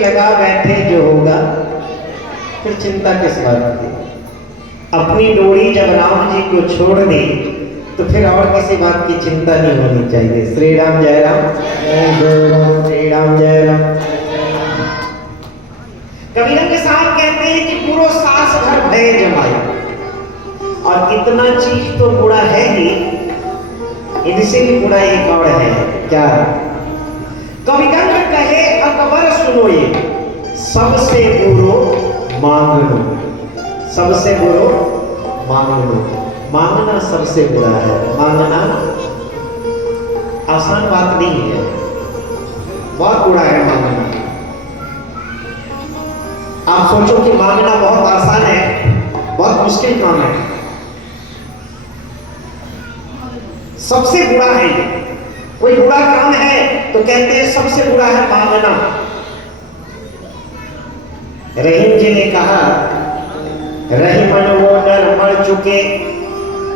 लगा बैठे जो होगा, फिर चिंता किस बात की। अपनी डोरी जब राम जी को छोड़ दी तो फिर और किसी बात की चिंता नहीं होनी चाहिए। श्री राम जय राम, श्री राम जय राम। कबीरंग साहब कहते हैं कि पूरा सास भर भय जमाया, और इतना चीज तो बुरा है ही, इनसे भी बुरा एक और है। क्या? कविगंग कहे अकबर सुनो ये, सबसे बुरो मांग लो, सबसे बुरो मांग लो। मांगना सबसे बुरा है, मांगना आसान बात नहीं है, बहुत बुरा है मांगना। आप सोचो कि मांगना बहुत आसान है, बहुत मुश्किल काम है, सबसे बुरा है ये। कोई बुरा काम है तो कहते हैं सबसे बुरा है मांगना। रहीम जी ने कहा, रहीमन वो नर मर चुके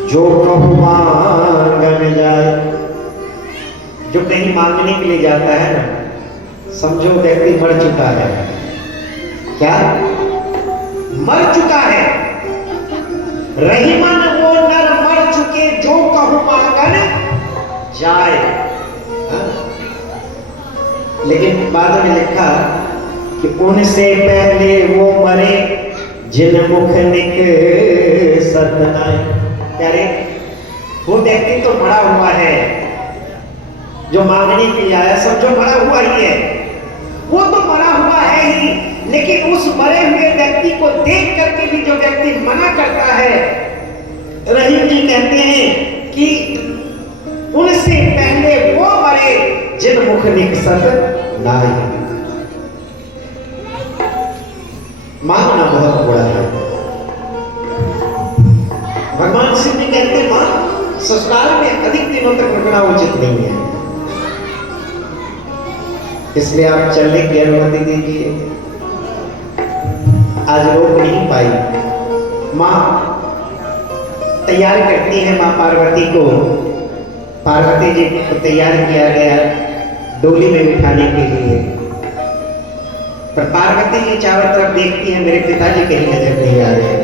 जो कहूं मांगन जाए। जो कहीं मांगने के लिए जाता है ना, समझो व्यक्ति मर चुका है। क्या? मर चुका है। रहीमन वो नर मर चुके जो कहूं मांगन जाए। लेकिन बाद में लिखा कि उनसे पहले वो मरे जिन मुख निक सतनाए। प्यारे, वो व्यक्ति तो मरा हुआ है जो मांगने के लिए आया, समझो मरा हुआ ही है, वो तो मरा हुआ है ही। लेकिन उस मरे हुए व्यक्ति को देख करके भी जो व्यक्ति मना करता है, रहीम जी कहते हैं कि उनसे पहले वो मरे जिन मुख निक सतनाए। मांगना बहुत बुरा है। भगवान शिव जी कहते हैं, मां ससुराल में अधिक दिनों तक रुकना उचित नहीं है, इसलिए आप चलने की अनुमति दीजिए। आज रोक नहीं पाई। मां तैयार करती है मां पार्वती को, पार्वती जी को तैयार किया गया डोली में बिठाने के लिए। पर पार्वती जी चारों तरफ देखती है, मेरे पिताजी कहीं नजर नहीं आ रहे।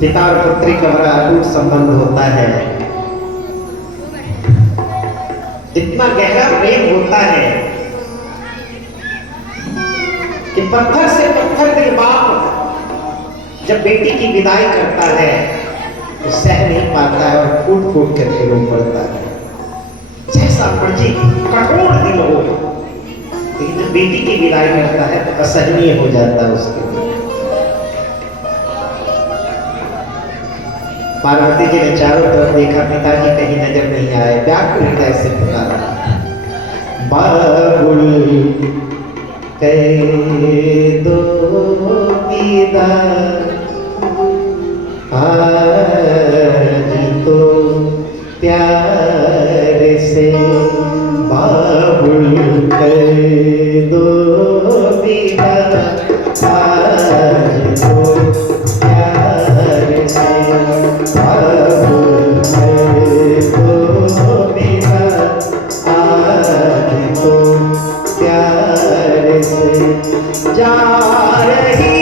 पिता और पुत्री का बड़ा अटूट संबंध होता है, इतना गहरा प्रेम होता है कि पत्थर से पत्थर दिल बाप जब बेटी की विदाई करता है तो सह नहीं पाता है और फूट फूट करके रो पड़ता है। जैसा मर्जी कठोर दिल हो, लेकिन जब बेटी की विदाई करता है तो असहनीय हो जाता है उसके लिए। पार्वती जी ने चारों तरफ देखा, पिताजी कहीं नजर नहीं आए, व्याकुल हृदय से पुकारा, बाबुल कह दो दीदार आज तो प्यार से, बाबुल कह दो दीदार आज तो प्यार से, बाबुल कह दो दीदार आज तो प्यार से। जा रही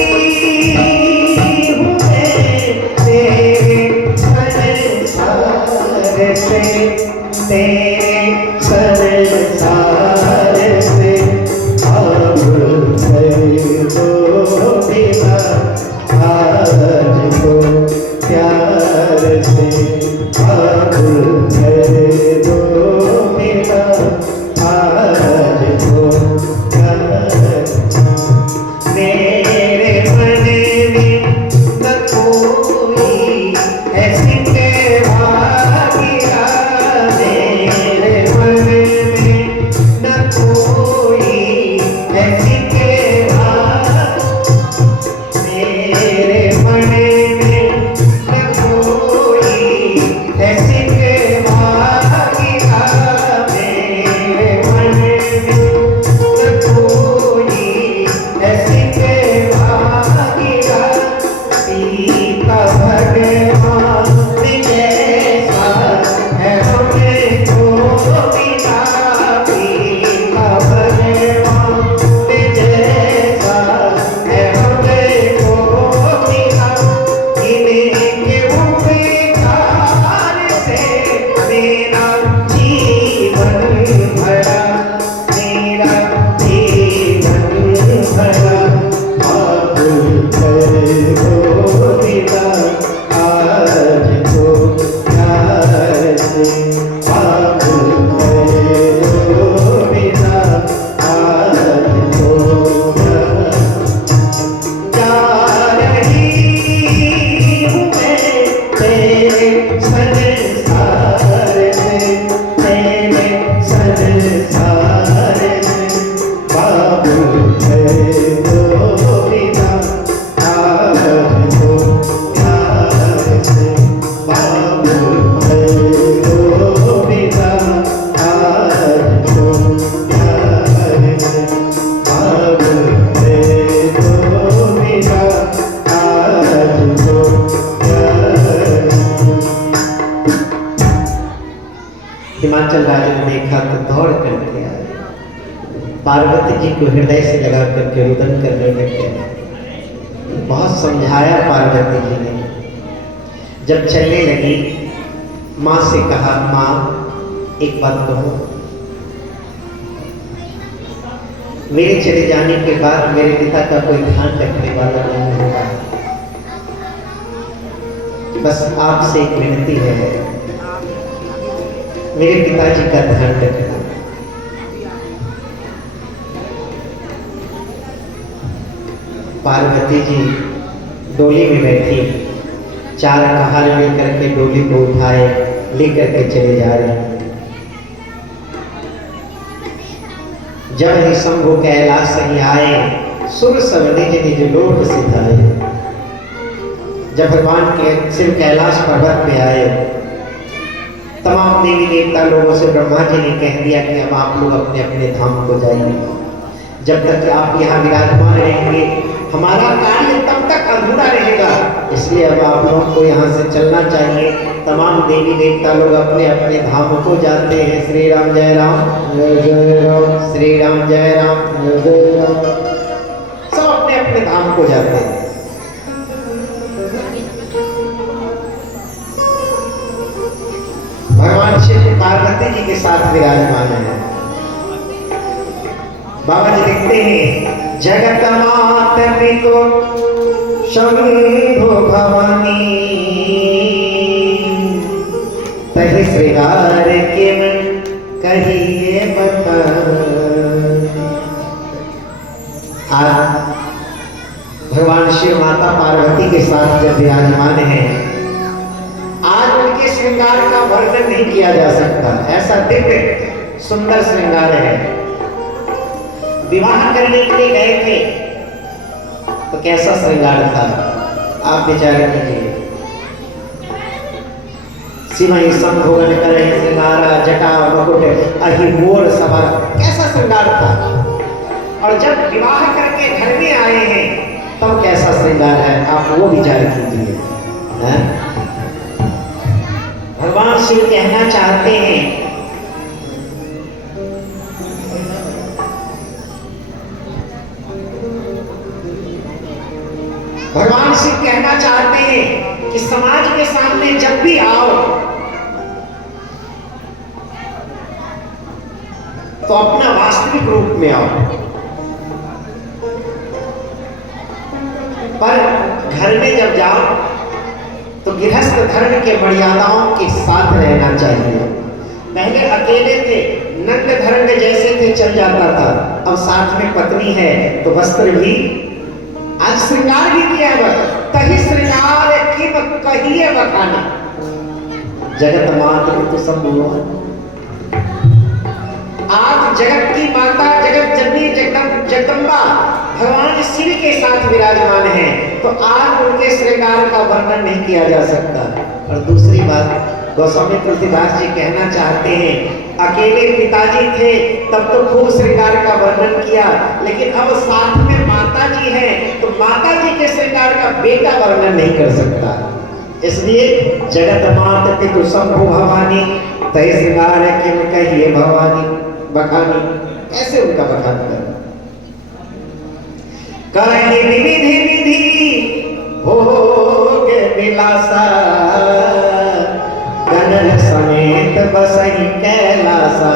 नीलाचल राजा ने देखा तो दौड़ करके आए, पार्वती जी को हृदय से लगा करके रुदन करने लगे। बहुत समझाया पार्वती जी ने। जब चलने लगी, माँ से कहा, माँ एक बात कहो, मेरे चले जाने के बाद मेरे पिता का कोई ध्यान रखने वाला नहीं होगा, बस आपसे एक विनती है, मेरे पिताजी का ध्यान रखना। पार्वती जी डोली में बैठी, 4 कहार लेकर के डोली को उठाए लेकर के चले जा रहे हैं। जब ही शंभु कैलाश ही आए, सुर सब निज निज लोक सिधाए। जब भगवान के शिव कैलाश पर्वत पे आए, तमाम देवी देवता लोगों से ब्रह्मा जी ने कह दिया कि अब आप लोग अपने अपने धाम को जाइए। जब तक आप यहाँ विराजमान रहेंगे हमारा कार्य तब तक अधूरा रहेगा, इसलिए अब आप लोगों को यहाँ से चलना चाहिए। तमाम देवी देवता लोग अपने अपने धाम को जाते हैं। श्री राम जय राम, जय जय राम, श्री राम जय राम, जय जय राम। सब अपने अपने धाम को जाते हैं। भगवान शिव पार्वती जी के साथ विराजमान है। बाबा जी लिखते हैं, जगत मात पितो शंभु भवानी, तहि श्रृंगार के मन कहिए बता। आज भगवान शिव माता पार्वती के साथ जब विराजमान है, आज उनके श्रृंगार का वर्णन नहीं किया जा सकता। ऐसा दिव्य सुंदर श्रृंगार है। विवाह करने के लिए गए थे तो कैसा श्रृंगार था, आप विचार कीजिए। सिमई संभोगन करे श्रृंगारा, जटा मुकुट अहि मोर सवर, कैसा श्रृंगार था। और जब विवाह करके घर में आए हैं तब कैसा श्रृंगार है, आप वो विचार कीजिए। भगवान शिव कहना चाहते हैं, भगवान शिव कहना चाहते हैं कि समाज के सामने जब भी आओ तो अपना वास्तविक रूप में आओ, पर घर में जब जाओ तो गृहस्थ धर्म के मर्यादाओं के साथ रहना चाहिए। पहले अकेले थे, नंग धर्म जैसे थे, चल जाता था। अब साथ में पत्नी है तो वस्त्र भी, आज श्रृंगार भी किया है। तही श्रृंगार की कहिए बखाना, जगत माता तो सब आज जगत की माता, जगत जननी, जगदम्बा भगवान शिव के साथ विराजमान है, तो आज उनके श्रृंगार का वर्णन नहीं किया जा सकता। और दूसरी बात, गोस्वामी तुलसीदास जी कहना चाहते हैं, अकेले पिताजी थे तब तो खूब श्रृंगार का वर्णन किया, लेकिन अब साथ में माता जी है तो माता जी के श्रृंगार का बेटा वर्णन नहीं कर सकता। इसलिए जगत मात पितु शंभु भवानी, तय श्रृंगार किम कहिए भवानी बखानी, ऐसे उनका बखान कर कहे विधि विधि भोग विलासा, गणन समेत बसहि कैलासा।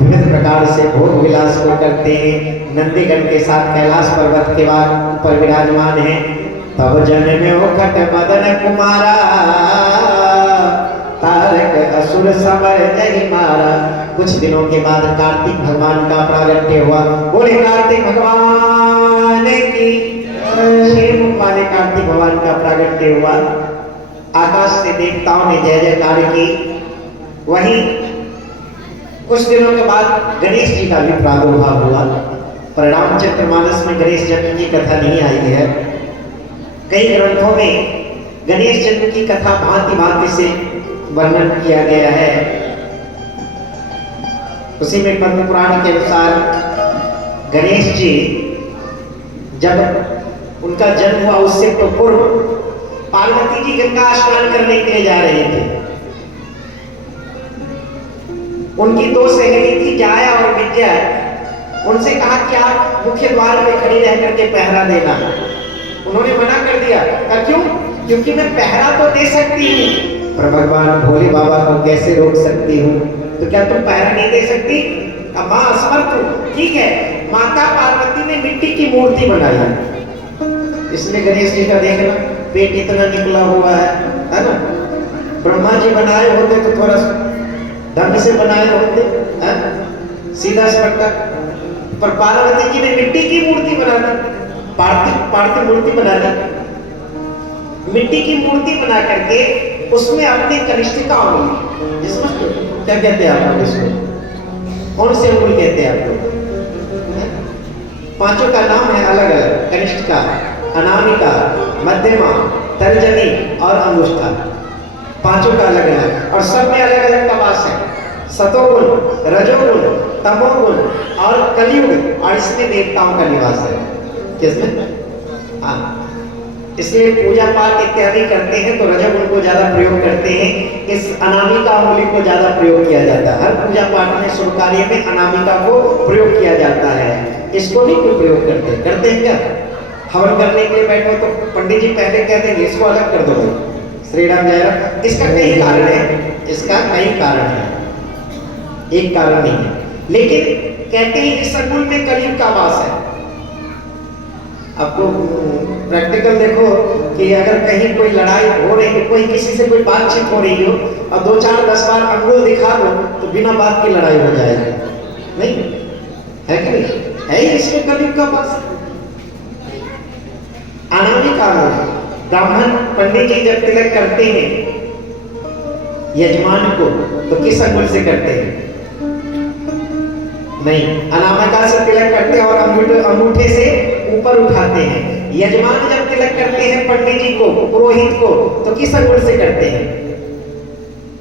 विविध प्रकार से भोग विलास को करते हैं। नंदीगण के साथ कैलाश पर्वत के ऊपर विराजमान है। तब जन्मे ओखट मदन कुमारा, तारक असुर समर जहि मारा। कुछ दिनों के बाद कार्तिक भगवान का प्रागट्य हुआ। बोले कार्तिक भगवान की, शिव वाले कार्तिक भगवान का प्रागट्य हुआ। आकाश से देवताओं ने जय जयकार की। वहीं कुछ दिनों के बाद गणेश जी का भी प्रादुर्भाव हुआ। पर रामचरितमानस में गणेश जन्म की कथा नहीं आई है। कई ग्रंथों में गणेश जन्म की कथा भांति भांति से वर्णन किया गया है। उसी में पद्म पुराण के अनुसार गणेश जी जब उनका जन्म हुआ उससे तो पूर्व पार्वती जी गंगा स्नान करने के लिए जा रहे थे। उनकी दो सहेली थी जाया और विद्या, उनसे कहा कि आप मुख्य द्वार पे खड़ी रह करके पहरा देना। उन्होंने मना कर दिया। क्यों? क्योंकि मैं पहरा तो दे सकती हूँ पर भगवान भोले बाबा को कैसे रोक सकती हूँ? तो क्या तुम पहरा नहीं दे सकती? अब माँ असमर्थ हूँ। ठीक है, माता पार्वती ने मिट्टी की मूर्ति बनाई। इसलिए गणेश जी का देखना पेट इतना निकला हुआ है ना? ब्रह्मा जी बनाए होते तो थोड़ा ढंग से बनाए होते, है? सीधा सपटा। पर पार्वती जी ने मिट्टी की मूर्ति बना दी, पार्थिव मूर्ति बना दी। मिट्टी की मूर्ति बना करके उसमें अपने कनिष्ठिका अंगुली, समझते क्या कहते हैं आप लोग इसको? कौन से अंगुल कहते हैं आप लोग? पांचों का नाम है अलग अलग, कनिष्ठिका, अनामिका, मध्यमा, तर्जनी और अंगुष्ठा। पांचों का अलग अलग, और सब में अलग अलग का वास है। सतोगुण, रजोगुण, तमोगुण और कलियुग, और इसमें देवताओं का निवास है। किसमें? हाँ, इसलिए पूजा पाठ इत्यादि करते हैं तो रजोगुण को ज्यादा प्रयोग करते हैं, इस अनामिका अंगुली को ज्यादा प्रयोग किया जाता है। हर पूजा पाठ में, शुभ कार्य में अनामिका को प्रयोग किया जाता है। इसको नहीं कोई प्रयोग करते हैं क्या? हवन करने के लिए बैठो तो पंडित जी पहले कहते हैं इसको अलग कर दो, श्री राम जय राम। इसका कई कारण है, इसका कई कारण है, एक कारण नहीं है। लेकिन कहते हैं इस अंगुल में कलियुग का वास है। आपको प्रैक्टिकल देखो कि अगर कहीं कोई लड़ाई हो रही है, कोई किसी से कोई बातचीत हो रही हो और 2 4 10 बार अंगुल दिखा दो तो बिना बात की लड़ाई हो जाएगी, नहीं है कि नहीं? है ही इसमें कलियुग का वास। अनामिका ब्राह्मण पंडित जी जब तिलक करते हैं यजमान को तो किस अंगुल से करते हैं? नहीं, अनामिका से तिलक करते हैं और अंगूठे से ऊपर उठाते हैं। यजमान जब तिलक करते हैं पंडित जी को, पुरोहित को, तो किस अंगुल से करते हैं?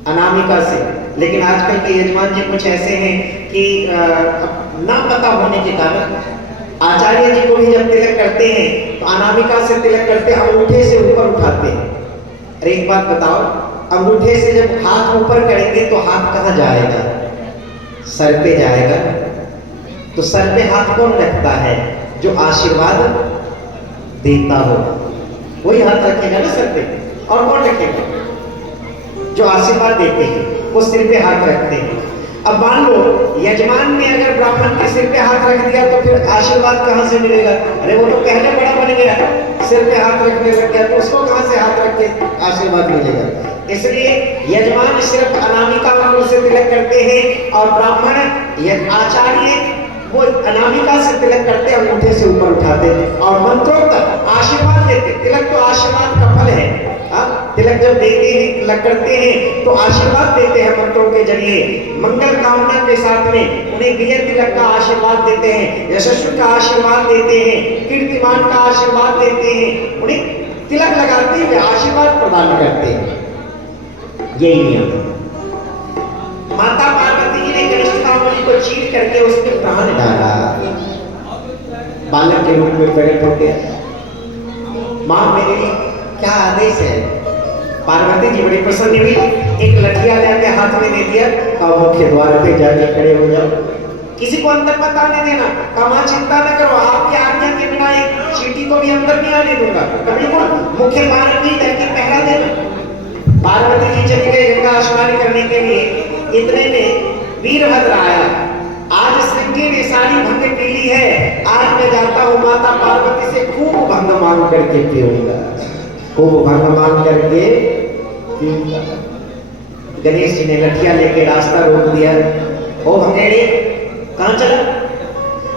अनामिका से। लेकिन आजकल के यजमान जी कुछ ऐसे हैं कि ना पता होने के कारण आचार्य जी को भी जब तिलक करते हैं तो अनामिका से तिलक करते हैं, अंगूठे से ऊपर उठाते हैं। अरे एक बात बताओ, अंगूठे से जब हाथ ऊपर करेंगे तो हाथ कहाँ जाएगा? सर पे जाएगा। तो सर पे हाथ कौन रखता है? जो आशीर्वाद देता हो वही हाथ रखेगा ना सर पे। और कौन रखेगा? जो आशीर्वाद देते हैं वो सिर पे हाथ रखते हैं। अब मान लो यजमान ने अगर ब्राह्मण के सिर पे हाथ रख दिया तो फिर आशीर्वाद कहाँ से मिलेगा? अरे वो तो पहले बड़ा बन गया, सिर पे हाथ रखने लग गया, तो उसको कहाँ से हाथ रख के आशीर्वाद मिलेगा? इसलिए यजमान सिर्फ अनामिका अंगुल से तिलक करते हैं और ब्राह्मण आचार्य वो अनामिका से तिलक करते हैं, अंगूठे से ऊपर उठाते हैं और मंत्रोक्त आशीर्वाद देते। तिलक तो आशीर्वाद का फल है। तिलक जब देते हैं, तिलक करते हैं तो आशीर्वाद देते हैं मंत्रों के जरिए, मंगल कामना के साथ में उन्हें विजय तिलक का आशीर्वाद देते हैं, यशस्वी का आशीर्वाद देते हैं, कीर्तिमान का आशीर्वाद देते हैं, उन्हें तिलक लगाते हुए आशीर्वाद प्रदान करते हैं। यही नियम। माता पार्वती जी ने कनिष्ठिका अंगुली को चीर करके उसमें प्राण डाला, बालक के रूप में प्रकट हो गया। मां मेरे लिए क्या आदेश है? पार्वती जी बड़ी प्रसन्न हुई, एक लठिया लेके हाथ में दे दिया और मुख्य द्वार पे जाके खड़े हो जाओ, किसी को अंदर मत आने देना। कमा चिंता न करो, आपकी आज्ञा के बिना एक चींटी को भी अंदर नहीं आने दूंगा। बिल्कुल मुख्य द्वार पे जाके पहरा देना। पार्वती जी चली गई गंगा स्नान करने के लिए। इतने में वीरभद्र आया। आज श्रृंगी ने सारी भंग पी ली है, आज मैं जाता हूँ माता पार्वती से खूब भंग मांग करके पीऊंगा, खूब भंग मांग करके पीऊंगा। गणेश जी ने लठिया लेके रास्ता रोक दिया। ओ भंगेड़ी, कहाँ चला?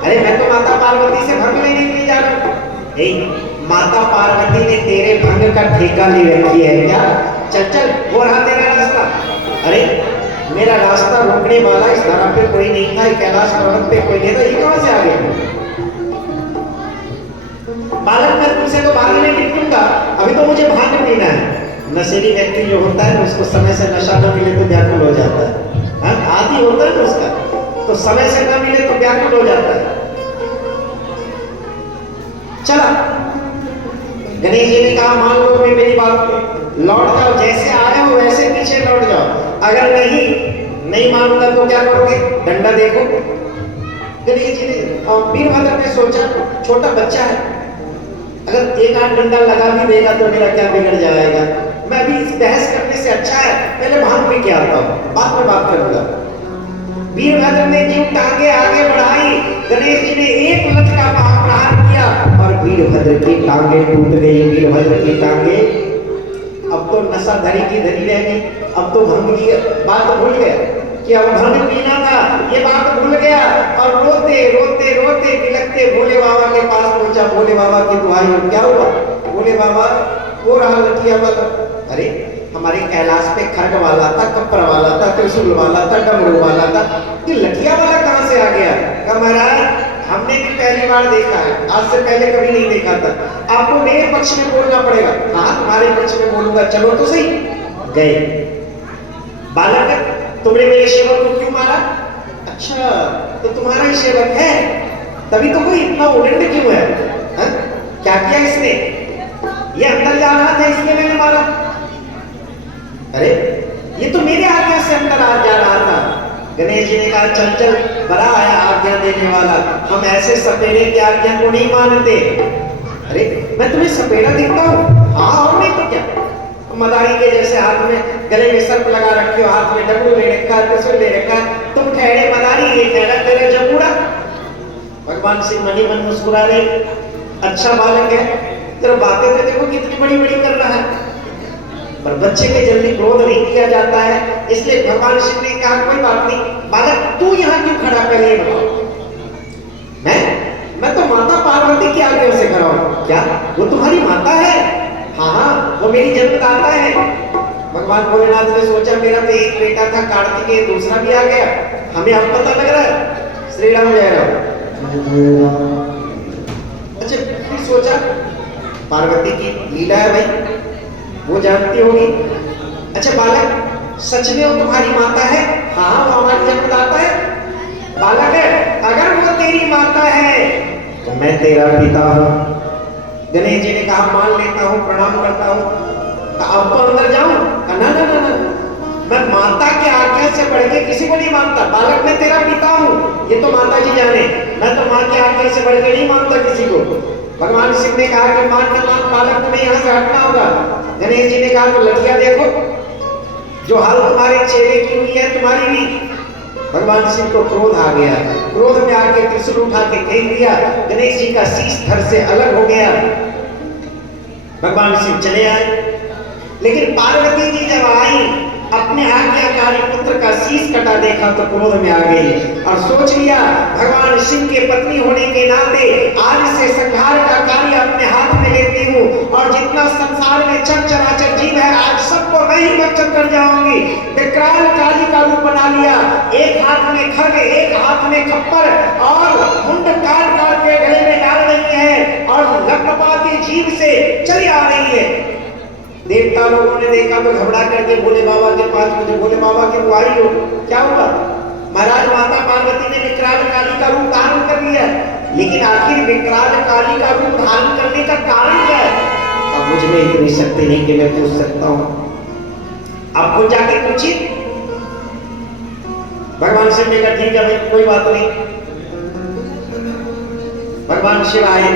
अरे मैं तो माता पार्वती से भंग लेने के लिए जा रहा हूँ। माता पार्वती ने तेरे भंग का ठेका ले रखी है क्या? चल चल, वो रहा तेरा रास्ता। अरे मेरा रास्ता रोकने वाला इस धरा पे कोई नहीं था, कैलाश पर्वत पे कोई नहीं था, ये कहां से आ गया? बालक मैं तुमसे तो भागने निकलूंगा, अभी तो मुझे भाग लेना है। नशेली व्यक्ति जो होता है उसको समय से नशा न मिले तो व्याकुल हो जाता है। आदि होता है ना उसका, तो समय से न मिले तो व्याकुल हो जाता है। चला, गणेश जी ने कहा मान लो मेरी बात, लौट जाओ, जैसे आए हो वैसे पीछे लौट जाओ, अगर नहीं नहीं मानता तो क्या करोगे? डंडा देखो। गणेश जी ने और वीरभद्र ने सोचा छोटा बच्चा है, अगर एक आध डंडा लगा भी देगा तो मेरा क्या बिगड़ जाएगा, मैं भी इस बहस करने से अच्छा है पहले भाग पी के आता हूँ, बाद में बात करूंगा। वीरभद्र ने जीव टांगे आगे बढ़ाई, गणेश जी ने एक लठ का प्रहार किया और वीरभद्र की टांगे टूट गई। वीरभद्र की टांगे अब तो नशा धरी की धरी रह गई, अब तो भंग की बात भूल गया कि अब भंग पीना था, ये बात भूल गया और रोते रोते रोते बिलखते भोले बाबा के पास पहुंचा। भोले बाबा की दुआई हो, क्या हुआ? बोले बाबा वो रहा लठिया वाला। अरे हमारे कैलाश पे खड्ग वाला था, कप्पर वाला था, त्रिशूल वाला था, डमरू वाला था, ये लठिया वाला कहाँ से आ गया? कहा महाराज हमने भी पहली बार देखा है, आज से पहले कभी नहीं देखा था, आपको मेरे पक्ष में बोलना पड़ेगा। हाँ तुम्हारे पक्ष में बोलूंगा, चलो तो सही। गए। बालक तुमने मेरे सेवक को क्यों मारा? अच्छा तो तुम्हारा ही सेवक है, तभी तो कोई इतना उलट क्यों है? हा? क्या किया इसने? ये अंदर जा रहा था इसलिए मैंने मारा। अरे ये तो मेरे आज्ञा से अंदर आ जा रहा था। गणेश जी ने कहा चल चल बड़ा आया आज्ञा देने वाला, हम ऐसे सपेरे की आज्ञा को नहीं मानते। अरे मैं तुम्हें सपेरा दिखता हूँ? हाँ और नहीं तो क्या, मदारी के जैसे हाथ में गले में सर्प लगा रखे हो, हाथ में डमरू ले रखा, त्रिशूल ले रखा, तुम ठहरे मदारी, ये ठहरा तेरा जबूड़ा। भगवान श्री मणि मन मुस्कुरा रहे, अच्छा बालक है, तेरा बातें तो देखो कितनी बड़ी बड़ी कर रहा है, पर बच्चे के जल्दी क्रोध नहीं किया जाता है, इसलिए भगवान शिव ने कहा कोई बात नहीं, बालक तू यहाँ क्यों खड़ा, पहले ये बताओ। मैं तो माता पार्वती की आज्ञा से खड़ा हूँ। क्या वो तुम्हारी माता है? हाँ हाँ वो मेरी जन्मदाता है। भगवान भोलेनाथ ने सोचा मेरा तो एक बेटा था कार्तिकेय, दूसरा भी आ गया, हमें अब पता लग रहा है। श्री राम जय राम। अच्छा फिर सोचा पार्वती की लीला है भाई, वो जानती होगी। अच्छा बालक सच में वो तुम्हारी माता है? हाँ वो हमारी जन्मदाता है। बालक है अगर वो तेरी माता है तो मैं तेरा पिता हूँ। गणेश जी ने कहा मान लेता हूँ, प्रणाम करता हूँ। अब तो अंदर जाऊं? ना ना ना ना, मैं माता के आज्ञा से बढ़ के किसी को नहीं मानता। बालक मैं तेरा पिता हूँ, ये तो माता जी जाने, मैं तो माँ के आज्ञा से बढ़ के नहीं मानता किसी को। भगवान शिव ने कहा कि मान न मान बालक तुम्हें यहाँ से हटना होगा। गणेश जी ने कहा तो लठिया देखो, जो हाल तुम्हारे चेहरे की हुई है तुम्हारी भी। भगवान शिव को क्रोध आ गया, क्रोध में आके त्रिशूल उठा के फेंक दिया, गणेश जी का शीश धड़ से अलग हो गया। भगवान शिव चले आए, लेकिन पार्वती जी जब आई अपने आज्ञाकारी पुत्र का शीश कटा देखा तो क्रोध में आ गई और सोच लिया भगवान शिव के पत्नी होने के नाते आज से संहार का कार्य अपने हाथ में लेती हूँ और जितना संसार में चराचर जीव है आज सबको मैं ही भक्षण कर जाऊंगी। विकराल काली का रूप बना लिया, एक हाथ में खड्ग, एक हाथ में खप्पर और मुंड काट काट के गले में डाल रही है और लपलपाती जीभ से चली आ रही है। देवता लोगों ने देखा तो घबरा करके भोले बाबा के पास मुझे भोले बाबा की दुआई हो। क्या हुआ? महाराज माता पार्वती ने विकराल काली का रूप धारण कर लिया, लेकिन आखिर विकराल काली का रूप धारण करने का कारण क्या है? अब मुझ में इतनी शक्ति नहीं कि मैं पूछ सकता हूँ, आप खुद जाके पूछिए। भगवान शिव ने कहा ठीक है भाई कोई बात नहीं। भगवान शिव आए,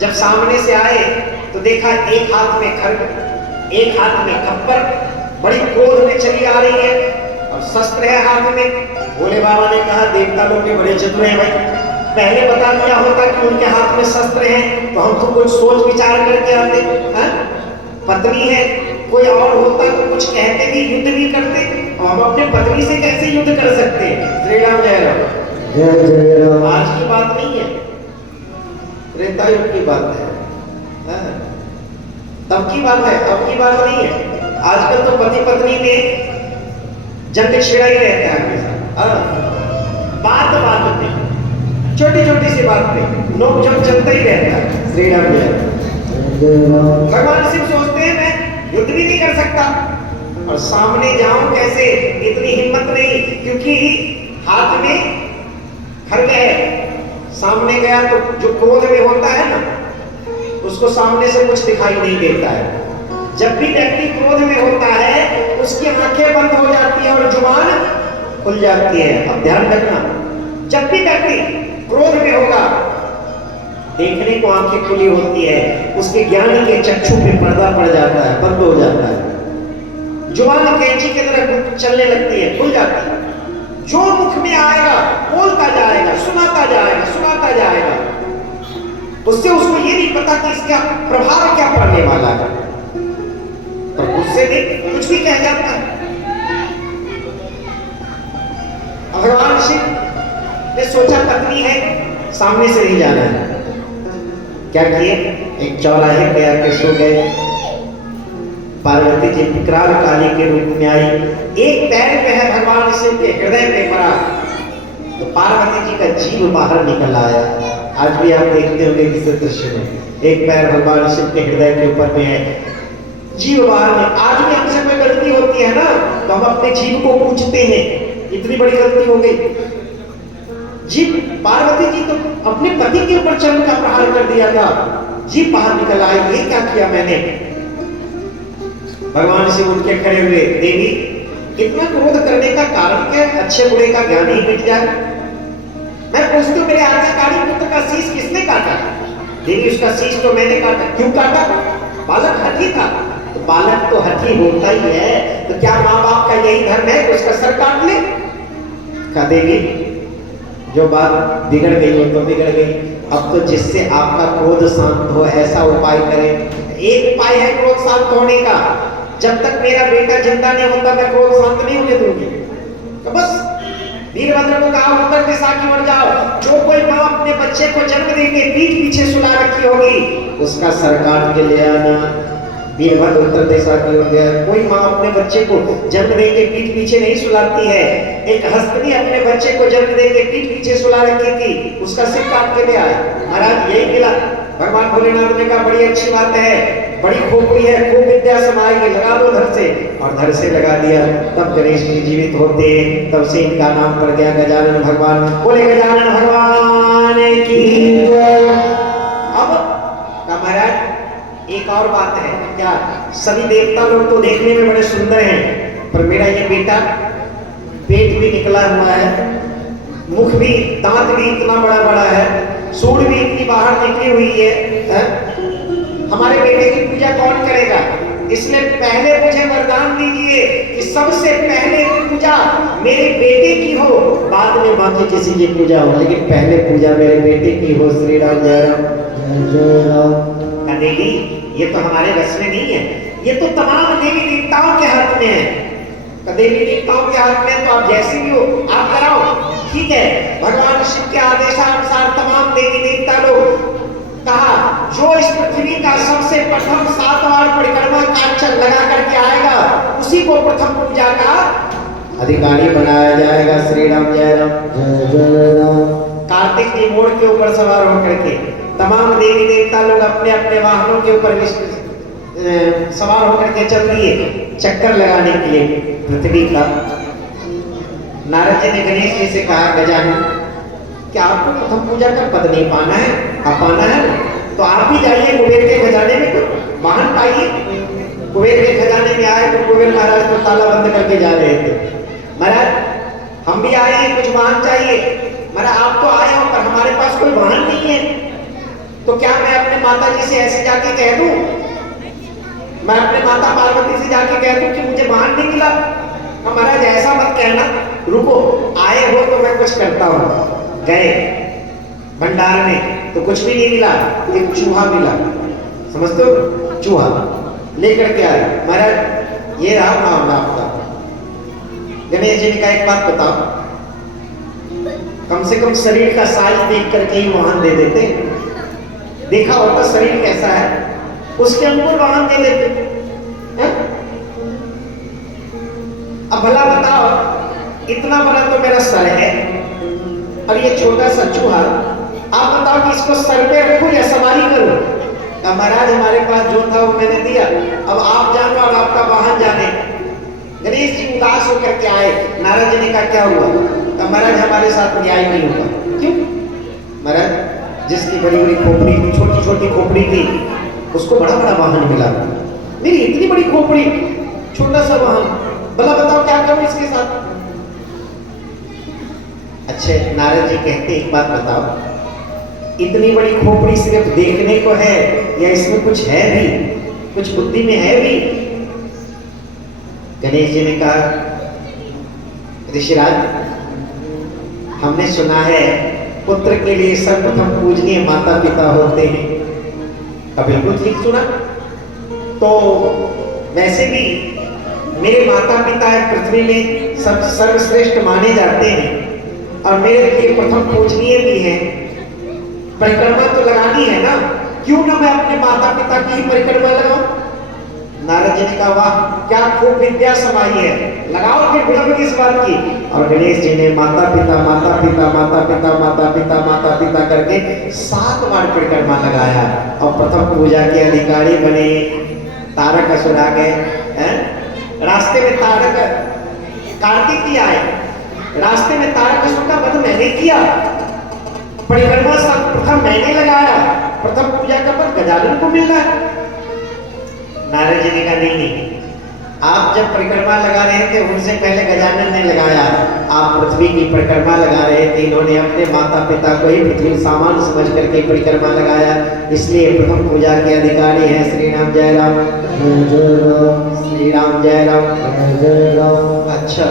जब सामने से आए तो देखा एक हाथ में खड्ग, एक हाथ में खप्पर, बड़ी क्रोध में चली आ रही है और शस्त्र है हाथ में। भोले बाबा ने कहा देवता लोग के बड़े चतुर हैं भाई, पहले बता दिया होता कि उनके हाथ में शस्त्र हैं तो हम तो कुछ सोच विचार करके आते। पत्नी है, कोई और होता तो कुछ कहते भी, युद्ध भी करते, और हम अपने पत्नी से कैसे युद्ध कर सकते? श्री राम जय राम। जय जय राम। आज की बात नहीं है, त्रेता युग की बात है, तब की बात है, अब की बात नहीं है। आजकल तो पति पत्नी में जंग छिड़ा ही रहता है हमेशा, बात बात पे, छोटी छोटी सी बात पे नोक-झोंक चलता ही रहता है। श्री राम जय। भगवान शिव सोचते हैं मैं युद्ध भी नहीं कर सकता और सामने जाऊं कैसे, इतनी हिम्मत नहीं, क्योंकि हाथ में खड्ग है। सामने गया तो जो क्रोध में होता है ना उसको सामने से कुछ दिखाई नहीं देता है। जब भी व्यक्ति क्रोध में होता है उसकी आंखें बंद हो जाती है और जुबान खुल जाती है। अब ध्यान रखना, जब भी व्यक्ति क्रोध में होगा, देखने को आंखें खुली होती है, उसके ज्ञान के चक्षु पे पर्दा पड़ जाता है, बंद हो जाता है, जुबान कैंची की तरह चलने लगती है, खुल जाती है। जो मुख में आएगा बोलता जाएगा, सुनाता जाएगा। उससे उसको ये नहीं पता कि इसका प्रभाव क्या पड़ने वाला है, पर उससे भी कुछ भी कह जाता है। भगवान शिव ने सोचा पत्नी है, सामने से ही जाना है। क्या किए, एक चौराहे पे आके सो गए। पार्वती जी विकराल काली के रूप में आई, एक पैर पे है भगवान शिव के हृदय पे पड़ा, तो पार्वती जी का जीव बाहर निकल आया। आज भी आप देखते होंगे किसी दृश्य में, एक पैर भगवान शिव के हृदय के ऊपर में है, जीव बाहर में। आज भी हमसे कोई गलती होती है ना, तो हम अपने जीव को पूछते हैं, इतनी बड़ी गलती हो गई। जीव, पार्वती जी तो अपने पति के ऊपर चरण का प्रहार कर दिया था, जीव बाहर निकल आई, ये क्या किया मैंने। भगवान शिव उठ के खड़े हुए, देवी इतना क्रोध करने का कारण क्या है, अच्छे बुरे का ज्ञान ही मिट जाए। मैं पूछती हूँ, मेरे आज्ञाकारी पुत्र का शीश किसने काटा? देवी उसका शीश तो मैंने काटा। क्यों काटा? बालक हठी था। तो बालक तो हठी होता ही है, तो क्या माँ बाप का यही धर्म है कि उसका सर काट ले? कहा देवी जो बात बिगड़ गई वो तो बिगड़ गई, अब तो जिससे आपका क्रोध शांत हो ऐसा उपाय करें। एक उपाय है क्रोध शांत होने का, जब तक मेरा बेटा जिंदा नहीं होता मैं क्रोध शांत नहीं होने दूंगी। तो बस वीरभद्र को कहा उत्तर दिशा की ओर जाओ, जो कोई माँ अपने बच्चे को जन्म देके पीठ पीछे सुला रखी होगी उसका सर काट के ले आना। वीरभद्र उत्तर दिशा की ओर गया। कोई माँ अपने बच्चे को जन्म देके पीठ पीछे नहीं सुलाती है। एक हस्तिनी अपने बच्चे को जन्म देके पीठ पीछे सुला रखी थी, उसका सिर काट के ले आया। महाराज यही मिला। भगवान भोलेनाथ ने कहा बड़ी अच्छी बात है, बड़ी खोपड़ी है, खूब विद्या समाएगी, लगा दो धर से, और धर से लगा दिया। तब गणेश जी जीवित होते हैं, तब से इनका नाम पड़ गया गजानन भगवान। बोले गजानन भगवान की। अब महाराज एक और बात है, क्या सभी देवता लोग तो देखने में बड़े सुंदर हैं, पर मेरा ये बेटा पेट भी निकला हुआ है, मुख भी, दांत भी इतना बड़ा बड़ा है, सूंड भी इतनी बाहर निकली हुई है? हमारे बेटे की पूजा कौन करेगा? इसलिए पहले मुझे वरदान दीजिए कि सबसे पहले पूजा मेरे बेटे की हो, बाद में बाकी किसी की पूजा हो, लेकिन पहले पूजा मेरे बेटे की हो। श्री राम जय राम जय राम। देवी ये तो हमारे बस में नहीं है, ये तो तमाम देवी देवताओं के हाथ में है। देवी देवताओं के हाथ में, तो आप जैसी भी हो आप कराओ, ठीक है। भगवान शिव के आदेशानुसार तमाम देवी देवता लोग कहा जो इस पृथ्वी का सबसे प्रथम 7 बार परिक्रमा का चल लगा करके आएगा उसी को प्रथम पूजा का अधिकारी बनाया जाएगा। श्री राम जय राम जय राम। कार्तिक जी मोड़ के ऊपर सवार होकर के तमाम देवी देवता लोग अपने अपने वाहनों के ऊपर सवार होकर के चल दिए चक्कर लगाने के लिए पृथ्वी का। नारद जी ने गणेश जी से कहा गजानन क्या आपको प्रथम पूजा का पद नहीं पाना है? आप पाना है तो आप भी जाइए कुबेर के खजाने में, तो वाहन पाइए। कुबेर के खजाने में आए तो कुबेर महाराज को ताला बंद करके जा रहे थे। महाराज हम भी आए हैं, कुछ वाहन चाहिए। महाराज आप तो आए हो पर हमारे पास कोई वाहन नहीं है, तो क्या मैं अपने माता जी से ऐसे जाके कह दूं, मैं अपने माता पार्वती से जाके कह दूं कि मुझे वाहन नहीं मिला? महाराज ऐसा मत कहना, रुको, आए हो तो मैं कुछ करता हूँ। गए भंडार में तो कुछ भी नहीं मिला, एक चूहा मिला, समझते हो? चूहा लेकर के आए। महाराज ये रहा मामला आपका। गणेश जी ने कहा एक बात बताओ, कम से कम शरीर का साइज देख करके ही वाहन दे देते, देखा होता शरीर कैसा है उसके अनुकूल वाहन दे देते हैं? अब भला बताओ, इतना बड़ा तो मेरा सर है और ये छोटा सा चूहा, आप बताओ कि इसको सर पे रखूं या सवारी करूं? महाराज हमारे पास जो था वो मैंने दिया, अब आप जानो और आपका वाहन जाने। गणेश जी उदास होकर के आए। नारद जी ने कहा क्या हुआ? महाराज हमारे साथ न्याय नहीं हुआ। क्यों? महाराज जिसकी बड़ी बड़ी खोपड़ी थी, छोटी छोटी खोपड़ी थी, उसको बड़ा बड़ा वाहन मिला, मेरी इतनी बड़ी खोपड़ी, छोटा सा वाहन। बोला बताओ क्या करूं इसके साथ। अच्छे नारद जी कहते एक बात बताओ, इतनी बड़ी खोपड़ी सिर्फ देखने को है या इसमें कुछ है भी, कुछ बुद्धि में है भी? गणेश जी ने कहा ऋषिराज, हमने सुना है पुत्र के लिए सर्वप्रथम पूजनीय माता पिता होते हैं। अब बिल्कुल ठीक सुना। तो वैसे भी मेरे माता पिता पृथ्वी में सब सर्वश्रेष्ठ माने जाते हैं और मेरे लिए प्रथम पूजनीय भी है। परिक्रमा तो लगानी है ना, क्यों ना मैं अपने माता पिता की ही परिक्रमा लगाऊं? नारद जी ने कहा वाह क्या खूब विद्या समाई है, लगाओ फिर विलंब किस बात की। और गणेश जी ने माता पिता माता पिता माता पिता माता पिता माता पिता करके 7 बार परिक्रमा लगाया और प्रथम पूजा के अधिकारी बने। तारक असुर आ गए, रास्ते में तारक कार्तिक जी आए, रास्ते में तारक असुर का वध मैंने किया, परिक्रमा प्रथम मैंने लगाया, प्रथम पूजा का पद गजानन को मिल रहा है। नारद जी ने कहा नहीं, आप जब परिक्रमा लगा रहे थे उनसे पहले गजानन ने लगाया। आप पृथ्वी की परिक्रमा लगा रहे थे, इन्होंने अपने माता पिता को ही पृथ्वी सामान समझ करके परिक्रमा लगाया, इसलिए प्रथम पूजा के अधिकारी हैं। श्री राम जय राम, श्री राम जय राम, जय राम। अच्छा,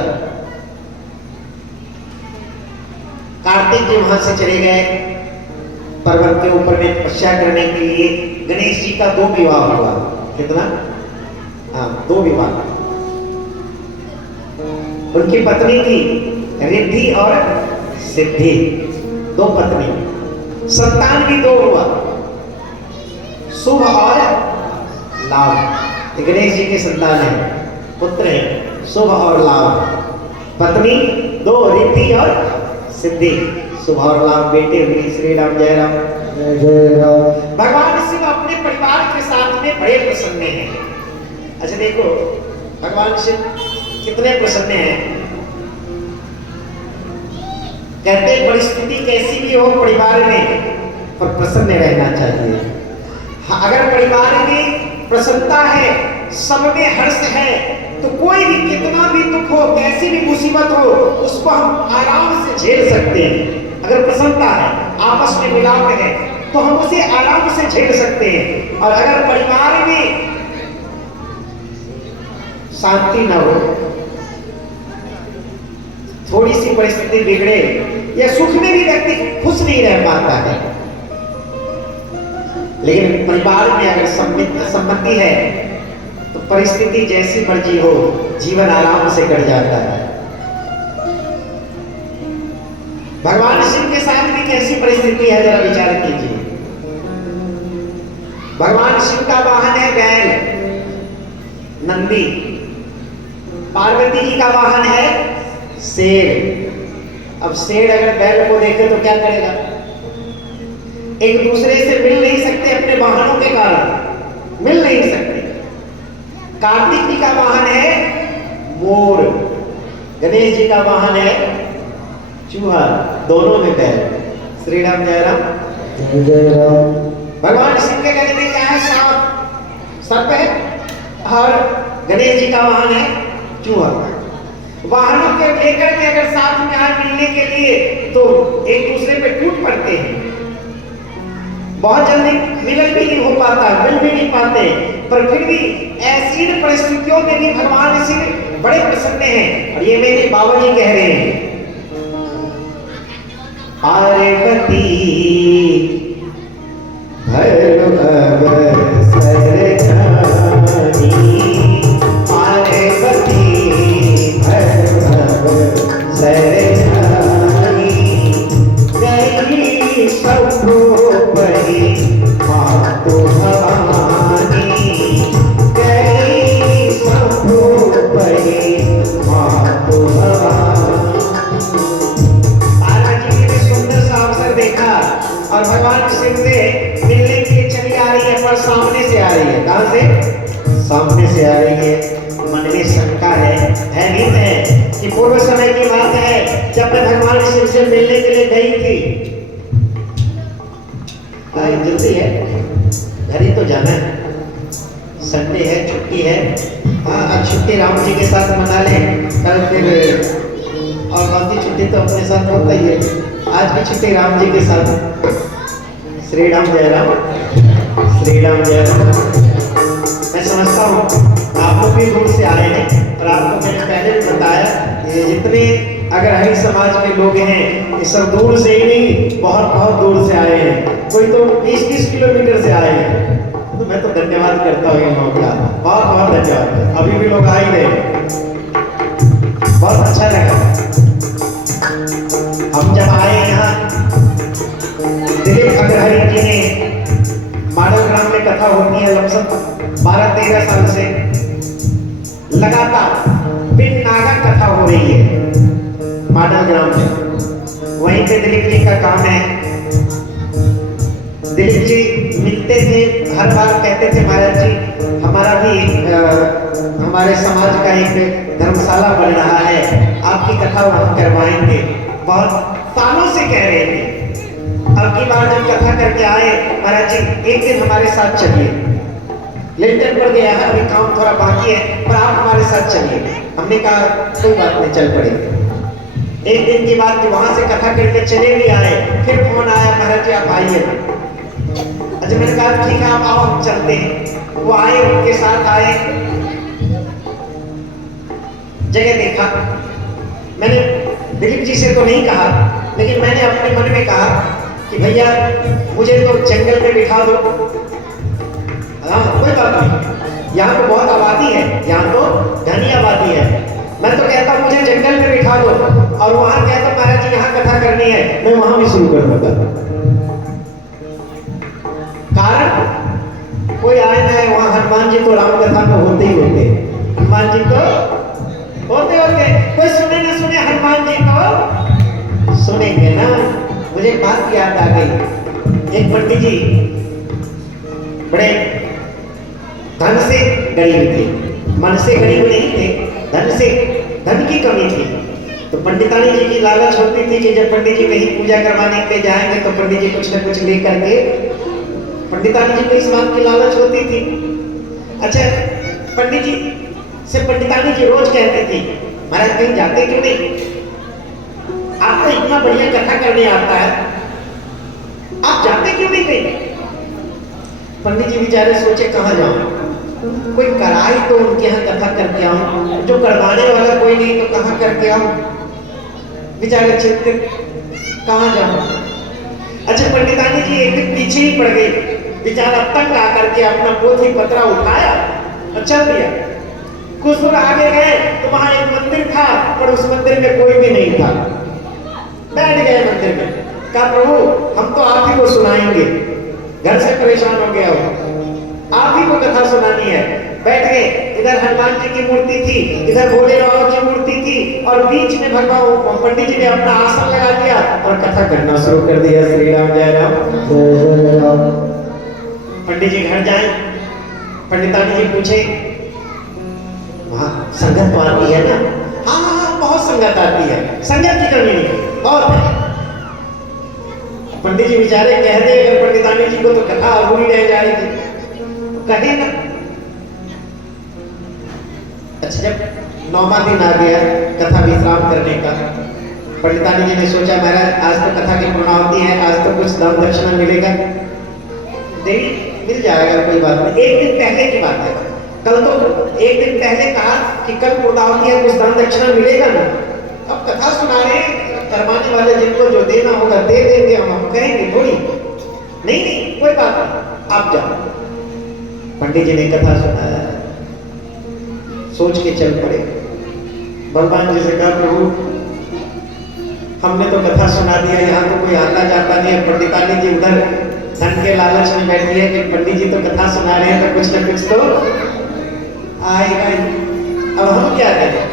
कार्तिक जी वहां से चले गए पर्वत के ऊपर में तपस्या करने के लिए। गणेश जी का 2 विवाह हुआ। कितना? हाँ, 2 विवाह। उनकी पत्नी थी रिद्धि और सिद्धि, 2 पत्नी। संतान भी 2 हुआ, शुभ और लाभ। गणेश जी की संतान है, पुत्र है, शुभ और लाभ। पत्नी 2 रिद्धि और सिद्धि, शुभ और लाभ बेटे हुए। श्री राम जय राम, जय राम। भगवान शिव अपने परिवार के साथ में बड़े प्रसन्न हैं। अच्छा देखो भगवान शिव कितने प्रसन्न हैं। कहते परिस्थिति कैसी भी हो परिवार में पर प्रसन्न रहना चाहिए। अगर परिवार में प्रसन्नता है, सब में हर्ष है, तो कोई भी कितना भी दुख हो, कैसी भी मुसीबत हो, उसको हम आराम से झेल सकते हैं। अगर प्रसन्नता है, आपस में मिलाप है, तो हम उसे आराम से झेल सकते हैं। और अगर परिवार में शांति न हो, थोड़ी सी परिस्थिति बिगड़े या सुख में भी व्यक्ति खुश नहीं रह पाता है। लेकिन परिवार में अगर सम्मति है तो परिस्थिति जैसी मर्जी हो, जीवन आराम से कट जाता है। भगवान शिव के साथ भी कैसी परिस्थिति है जरा विचार कीजिए। भगवान शिव का वाहन है बैल, नंदी। पार्वती जी का वाहन है शेर। अब शेर अगर बैल को देखे तो क्या करेगा? एक दूसरे से मिल नहीं सकते, अपने वाहनों के कारण मिल नहीं सकते। कार्तिक जी का वाहन है मोर, गणेश जी का वाहन है चूहा, दोनों में बैल। श्री राम जय राम, जय राम। भगवान शिव के गले में क्या है? सांप, सर्प है। और गणेश जी का वाहन है चूहा। वाहनों के लेकर के अगर साथ में आए मिलने के लिए तो एक दूसरे पे टूट पड़ते हैं। बहुत जल्दी मिलन भी नहीं हो पाता, मिल भी नहीं पाते, पर फिर भी ऐसी परिस्थितियों में भी भगवान शिव बड़े प्रसन्न हैं। और ये मेरे बाबा जी कह रहे हैं, पार्वती भर अवसर जानी, पार्वती भर अवसर जानी, गई सबको परी मातो भवानी, गई सबको परी मातो भवानी। देखा और भगवान शिव से मिलने के लिए चली आ रही है, पर सामने से आ रही है। कहां से? सामने से आ रही है। मन में शंका है भीत है कि पूर्व समय की बात है जब मैं भगवान शिव से मिलने के लिए गई थी। जल्दी है, घर ही तो जाना है, संडे है, छुट्टी है, हाँ, आज छुट्टी राम जी के साथ मना लें, कल फिर और बाकी छुट्टी तो अपने साथ होता ही है। आज भी छुट्टी राम जी के साथ। श्री राम जय राम, श्री राम जय राम। मैं समझता हूँ आप लोग भी दूर से आए हैं और आपको मैंने पहले भी बताया कि जितने अगर हरि समाज में लोग हैं ये सब दूर से ही नहीं, बहुत बहुत दूर से आए हैं। कोई तो 20-20 किलोमीटर से आए हैं। तो मैं तो धन्यवाद करता हूँ इन लोगों का, बहुत बहुत धन्यवाद। अभी भी लोग आ ही रहे, बहुत अच्छा लगा। हम जब आए यहाँ दिलीप अग्रहरि जी ने मॉडल ग्राम में कथा होती है लमसम 12-13 साल से लगातार बिन नागा कथा हो रही है मॉडल ग्राम में। वहीं पे दिलीप जी का काम है। दिलीप जी मिलते थे, हर बार कहते थे महाराज जी हमारा भी हमारे समाज का एक धर्मशाला बन रहा है, आपकी कथा वहां करवाएंगे। बहुत सालों से कह रहे थे। अब की बार जब कथा करके आए महाराज जी एक दिन हमारे साथ चलिए, लिंटन पर गया है, अभी काम थोड़ा बाकी है पर आप हमारे साथ चलिए। हमने कहा कोई बात नहीं, चल पड़ेंगे। एक दिन की बात कि वहां से कथा करके चले भी आए, फिर फोन आया महाराज जी आप आइए। अच्छा मैंने कहा ठीक है आप आओ, हम चलते हैं। वो आए, उनके साथ आए, जगह देखा। मैंने दिलीप जी से तो नहीं कहा, लेकिन मैंने अपने मन में कहा कि भैया मुझे तो जंगल में बिठा दो। हाँ कोई बात नहीं, यहाँ तो बहुत आबादी है, यहाँ तो घनी आबादी है। मैं तो कहता मुझे जंगल में बिठा दो और वहां कहता महाराज जी यहाँ कथा करनी है, मैं वहां भी शुरू कर दूंगा। कारण कोई आए ना है, वहां हनुमान जी तो राम कथा में होते ही होते, हनुमान जी तो होते होते। कोई सुने ना सुने, हनुमान जी तो सुनेंगे ना। मुझे एक बात याद आ गई। एक पंडित जी बड़े धन से गरीब थे, मन से गरीब नहीं थे, धन से धन की कमी थी। तो पंडितानी जी की लालच होती थी कि जब पंडित जी कहीं पूजा करवाने के लिए जाएंगे तो पंडित जी कुछ न कुछ लेकर के, पंडितानी जी को इस बात की लालच होती थी। अच्छा पंडित जी से पंडितानी जी रोज कहती थी महाराज कहीं जाते क्यों नहीं, आपको इतना बढ़िया कथा करने आता है, आप जाते क्यों नहीं कहीं। पंडित जी बेचारे सोचे कहाँ जाऊं, कोई कराई तो उनके यहाँ कथा करके आऊं, जो करवाने वाला कोई नहीं तो कहाँ करके आऊं। बेचारे चिंतित कहाँ जाऊं। अच्छा पंडितानी जी एक दिन पीछे ही पड़ गई, बेचारा तंग आकर के अपना पोथी पत्रा उठाया और चल दिया। कुछ दूर आगे गए तो वहां एक मंदिर था, पर उस मंदिर में कोई भी नहीं था। बैठ गए मंदिर में, कहा प्रभु हम तो आप ही को सुनाएंगे, घर से परेशान हो गया हो, आप ही को कथा सुनानी है। बैठ गए, इधर हनुमान जी की मूर्ति थी, इधर भोले बाबा की मूर्ति थी और बीच में भगवान पंडित जी ने अपना आसन लगा दिया और कथा करना शुरू कर दिया। श्री राम जय राम, जय राम। पंडित जी घर जाए, पंडितानी जी पूछे वहां संगत तो आती है ना। हाँ हाँ हाँ बहुत संगत आती है, संगत की कमी नहीं बहुत है। पंडित जी बेचारे कह दे अगर पंडितानी जी को तो कथा अधूरी रह जाएगी, कहे ना। अच्छा जब 9वां दिन आ गया कथा विश्राम करने का, पंडितानी जी ने सोचा महाराज आज तो कथा की पूर्णाहुति है, आज तो कुछ दान दक्षिणा मिलेगा। देवी मिल जाएगा कोई बात नहीं। एक दिन पहले की बात है, कल तो एक दिन पहले कहा कि कल पूर्णाहुति है, कुछ दान दक्षिणा मिलेगा ना। अब कथा सुना रहे करवाने वाले जिनको जो देना होगा दे देंगे, हम कहेंगे थोड़ी नहीं नहीं कोई बात नहीं आप जाओ। पंडित जी ने कथा सुनाया, सोच के चल पड़े। भगवान जी से कहा प्रभु हमने तो कथा सुना दिया, यहाँ तो कोई आता जाता नहीं है। पंडितानी जी उधर धन के लालच में बैठी है कि पंडित जी तो कथा सुना रहे हैं तो कुछ न कुछ तो आएगा ही। अब हम क्या करें,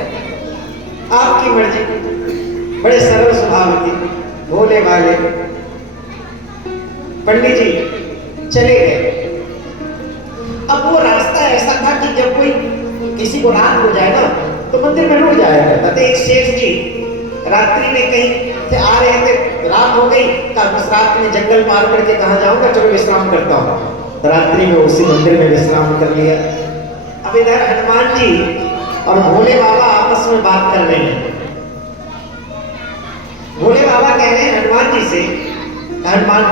आपकी मर्जी। बड़े सरल स्वभाव की, भोले भाले पंडित जी चले गए। अब वो रास्ता ऐसा था कि जब कोई किसी को रात हो जाए ना तो मंदिर में रुक जाया करता था। एक शेष जी रात्रि में कहीं से आ रहे थे, रात हो गई, उस रात में जंगल पार करके कहाँ जाऊंगा, चलो विश्राम करता हूँ। रात्रि में उसी मंदिर में विश्राम कर लिया। अब इधर हनुमान जी और भोले बाबा आपस में बात कर रहे हैं। भोले बाबा कह रहे हैं हनुमान जी से, हनुमान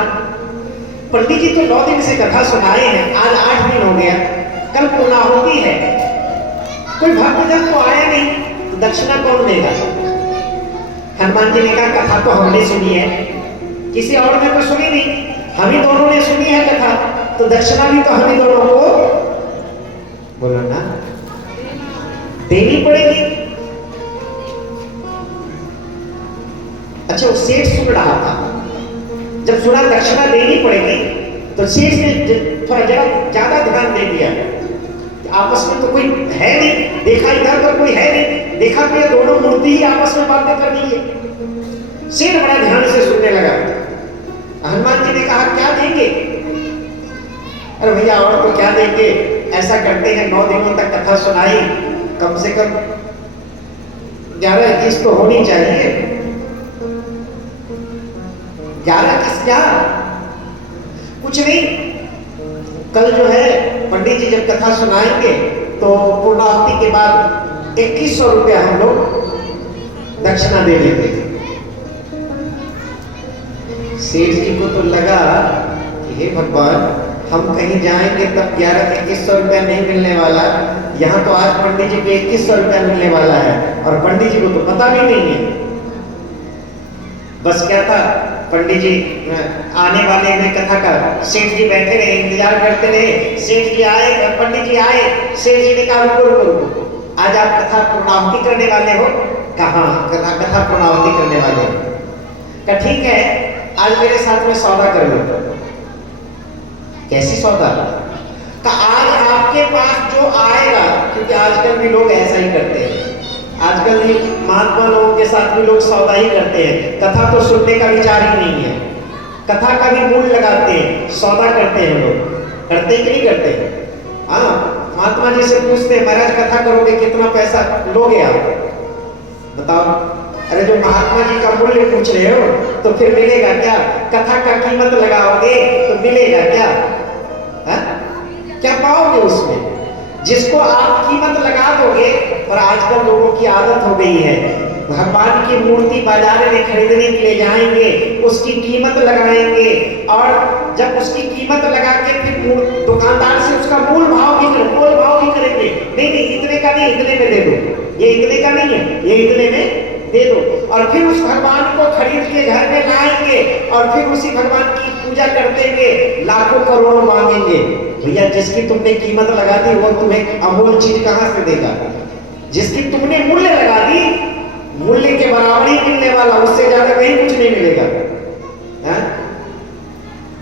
पंडित जी तो 9 दिन से कथा सुनाए हैं, आज 8 दिन हो गया, कल पूर्णाहुति है, कोई भक्तजन तो आया नहीं, तो दक्षिणा कौन देगा? हनुमान जी ने कहा कथा तो हमने सुनी है, किसी और ने तो सुनी नहीं, हम ही दोनों ने सुनी है कथा, तो दक्षिणा भी तो हम ही दोनों को बोलो ना देनी पड़ेगी। अच्छा वो सेठ सुन रहा था, जब सुना दक्षिणा देनी पड़ेगी तो सेठ ने थोड़ा जरा ज्यादा ध्यान दे दिया। आपस में तो कोई है नहीं, देखा इधर तो कोई है नहीं, देखा तो ये दोनों मूर्ति ही आपस में बातें कर रही है। सेठ बड़ा ध्यान से सुनने लगा। हनुमान जी ने कहा क्या देंगे? अरे भैया और तो क्या देंगे, ऐसा करते हैं 9 दिनों तक कथा सुनाई, कम से कम 11-21 तो होनी चाहिए। 11-21 क्या, कुछ नहीं, कल जो है पंडित जी जब कथा सुनाएंगे तो पूर्णाहुति के बाद 2100 रुपया हम लोग दक्षिणा दे देंगे। सेठ जी को तो लगा कि हे भगवान, हम कहीं जाएंगे तब 1100-2100 रुपया नहीं मिलने वाला, यहाँ तो आज पंडित जी को 2100 रुपया मिलने वाला है, और पंडित जी को तो पता भी नहीं है। बस क्या था, पंडित जी आने वाले में कथा का, सेठ जी बैठे रहे, इंतजार करते रहे, सेठ जी आए, पंडित जी आए, सेठ जी ने कहा रुको रुको रुको, आज आप कथा पूर्णाहुति करने वाले हो? कहा कथा पूर्णाहुति करने वाले हो। कहा ठीक है, आज मेरे साथ में सौदा कर लो। कैसी सौदा? का आज आपके पास जो आएगा, क्योंकि आजकल भी लोग ऐसा ही करते हैं, आजकल भी महात्मा लोगों के साथ भी लोग सौदा ही करते हैं, कथा तो सुनने का विचार ही नहीं है, कथा का भी मूल्य लगाते हैं, सौदा करते हैं लोग, करते कि नहीं करते? हाँ, महात्मा जी से पूछते हैं महाराज कथा करोगे कितना पैसा लोगे आप? बताओ। अरे जो महात्मा जी का मूल्य पूछ रहे हो तो फिर मिलेगा क्या? कथा का कीमत लगाओगे तो मिलेगा क्या? हा? क्या पाओगे उसमें? जिसको आप कीमत लगा दोगे, पर आजकल लोगों की आदत हो गई है, भगवान की मूर्ति बाजार में खरीदने के लिए जाएंगे, उसकी कीमत लगाएंगे, और जब उसकी कीमत लगा के फिर दुकानदार से उसका मोल भाव भी करेंगे, नहीं इतने का नहीं, इतने में दे दो, ये इतने का नहीं है, ये इतने में दे दो, और फिर उस भगवान को खरीद के घर में लाएंगे और फिर उसी भगवान की पूजा करते हुए लाखों करोड़ों मांगेंगे। भैया जिसकी तुमने कीमत लगा दी वो तुम्हें अमूल चीज कहां से देगा? जिसकी तुमने मूल्य लगा दी, मूल्य के बराबर ही मिलने वाला, उससे ज्यादा कहीं कुछ नहीं मिलेगा।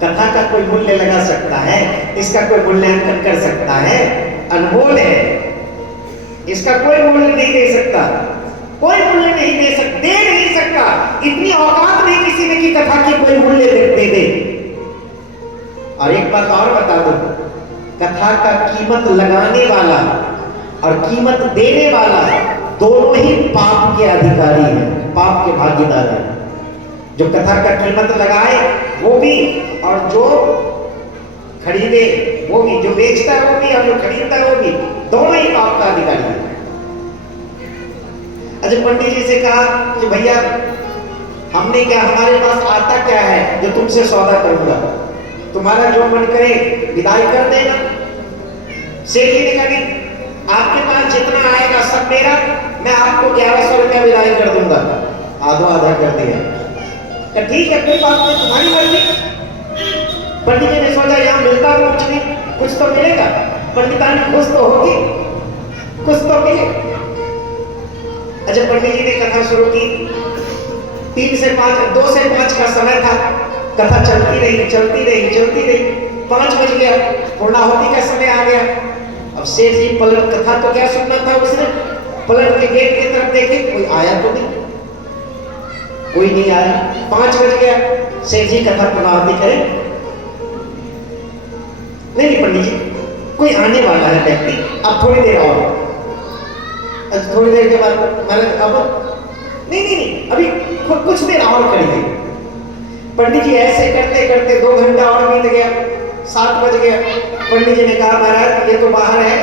कथा का कोई मूल्य लगा सकता है, इसका कोई मूल्यांकन कर सकता है? अनमोल है, इसका कोई मूल्य नहीं दे सकता, कोई मूल्य नहीं दे सकता, इतनी औकात नहीं किसी में कि कथा की कोई मूल्य दे दे। और एक बात और बता दो, कथा का कीमत लगाने वाला और कीमत देने वाला दोनों ही पाप के अधिकारी हैं, पाप के भागीदार हैं। जो कथा का कीमत लगाए वो भी, और जो खरीदे वो भी, जो बेचता है वो भी और जो खरीदता है वो भी, दोनों ही पाप का अधिकारी है। अच्छा पंडित जी से कहा कि भैया हमने क्या, हमारे पास आता क्या है जो तुमसे सौदा करूंगा, तुम्हारा जो मन करे विदाई कर देना। सेठ जी ने कहा नहीं, आपके पास जितना आएगा सब मेरा, मैं आपको 1100 रुपया विदाई कर दूंगा। आधा कर दिया। ठीक है कोई बात नहीं, तुम्हारी मर्जी। पंडित जी ने सोचा यहाँ मिलता तो कुछ नहीं, कुछ तो मिलेगा, पंडितानी खुश तो होगी, कुछ तो मिले। अच्छा पंडित जी ने कथा शुरू की, 2 से 5 का समय था, कथा चलती रही, 5 बज गया, पूर्णाहुति का समय आ गया। अब सेठ जी पलट, कथा तो क्या सुनना था उसने, पलट के गेट की तरफ देखे, कोई आया तो नहीं, कोई नहीं आया। 5 बज गया, सेठ जी कथा पूर्णाहुति करे, नहीं पंडित जी कोई आने वाला है व्यक्ति, अब थोड़ी देर और। थोड़ी देर के बाद मैंने अब नहीं अभी कुछ देर और करिए। पंडित जी ऐसे करते करते 2 घंटा और बीत गया, 7 बज गया। पंडित जी ने कहा महाराज ये तो बाहर है,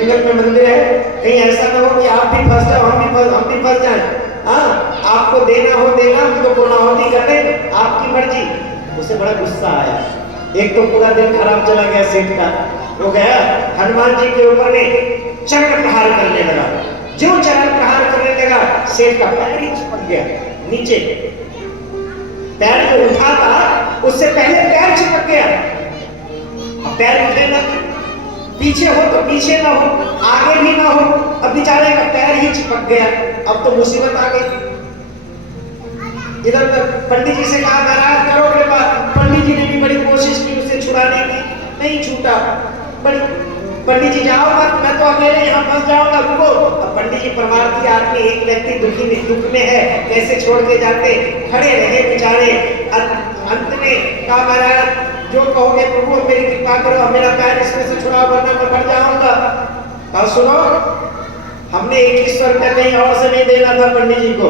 जंगल में मंदिर है, कहीं ऐसा ना हो कि आप भी फंस जाओ, हम भी फंस जाए। हाँ, आपको देना हो देना, हम तो पूर्णाहुति कर दें, आपकी मर्जी। उसे बड़ा गुस्सा आया। एक तो पूरा दिन खराब चला गया सेठ का। वो गया हनुमान जी के ऊपर में चरण प्रहार करने लगा। जो चरण प्रहार करने लगा, सेठ का पैर ही चिपक गया नीचे। पैर जो उठा था उससे पहले पैर चिपक गया। अब पैर उठे ना, पीछे हो तो पीछे ना हो, आगे भी ना हो, अब बेचारे का पैर ही चिपक गया। अब तो मुसीबत आ गई। इधर पंडित जी से कहा महाराज करो कृपा। पंडित जी ने भी बड़ी कोशिश की उसे छुड़ाने की, नहीं छूटा। बड़ी पंडित जी जाओ मत, मैं तो अकेले यहाँ फंस जाऊंगा, रुको। अब पंडित जी परमार्थी आदमी, एक व्यक्ति दुख में है, कैसे छोड़ के जाते, खड़े रहे बेचारे। अंत में कहा महाराज जो कहोगे प्रभु मेरी कृपा करो, मेरा पैर इसमें से छुड़ाओ वरना मैं मर जाऊंगा। और सुनो, हमने 2100 रुपया कहीं और से नहीं देना था पंडित जी को,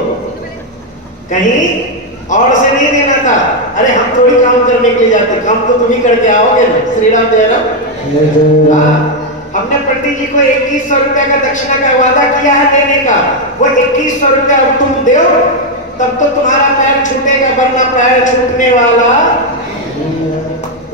कहीं और से नहीं देना था। अरे हम थोड़ी काम करने के लिए जाते, काम तो तुम ही करके आओगे ना। श्री राम जय राम। हमने पंडित जी को 2100 रुपया का दक्षिणा का वादा किया है देने का। वो 2100 रुपया तुम दो तब तो तुम्हारा पैर छूटेगा, वरना पैर छूटने वाला।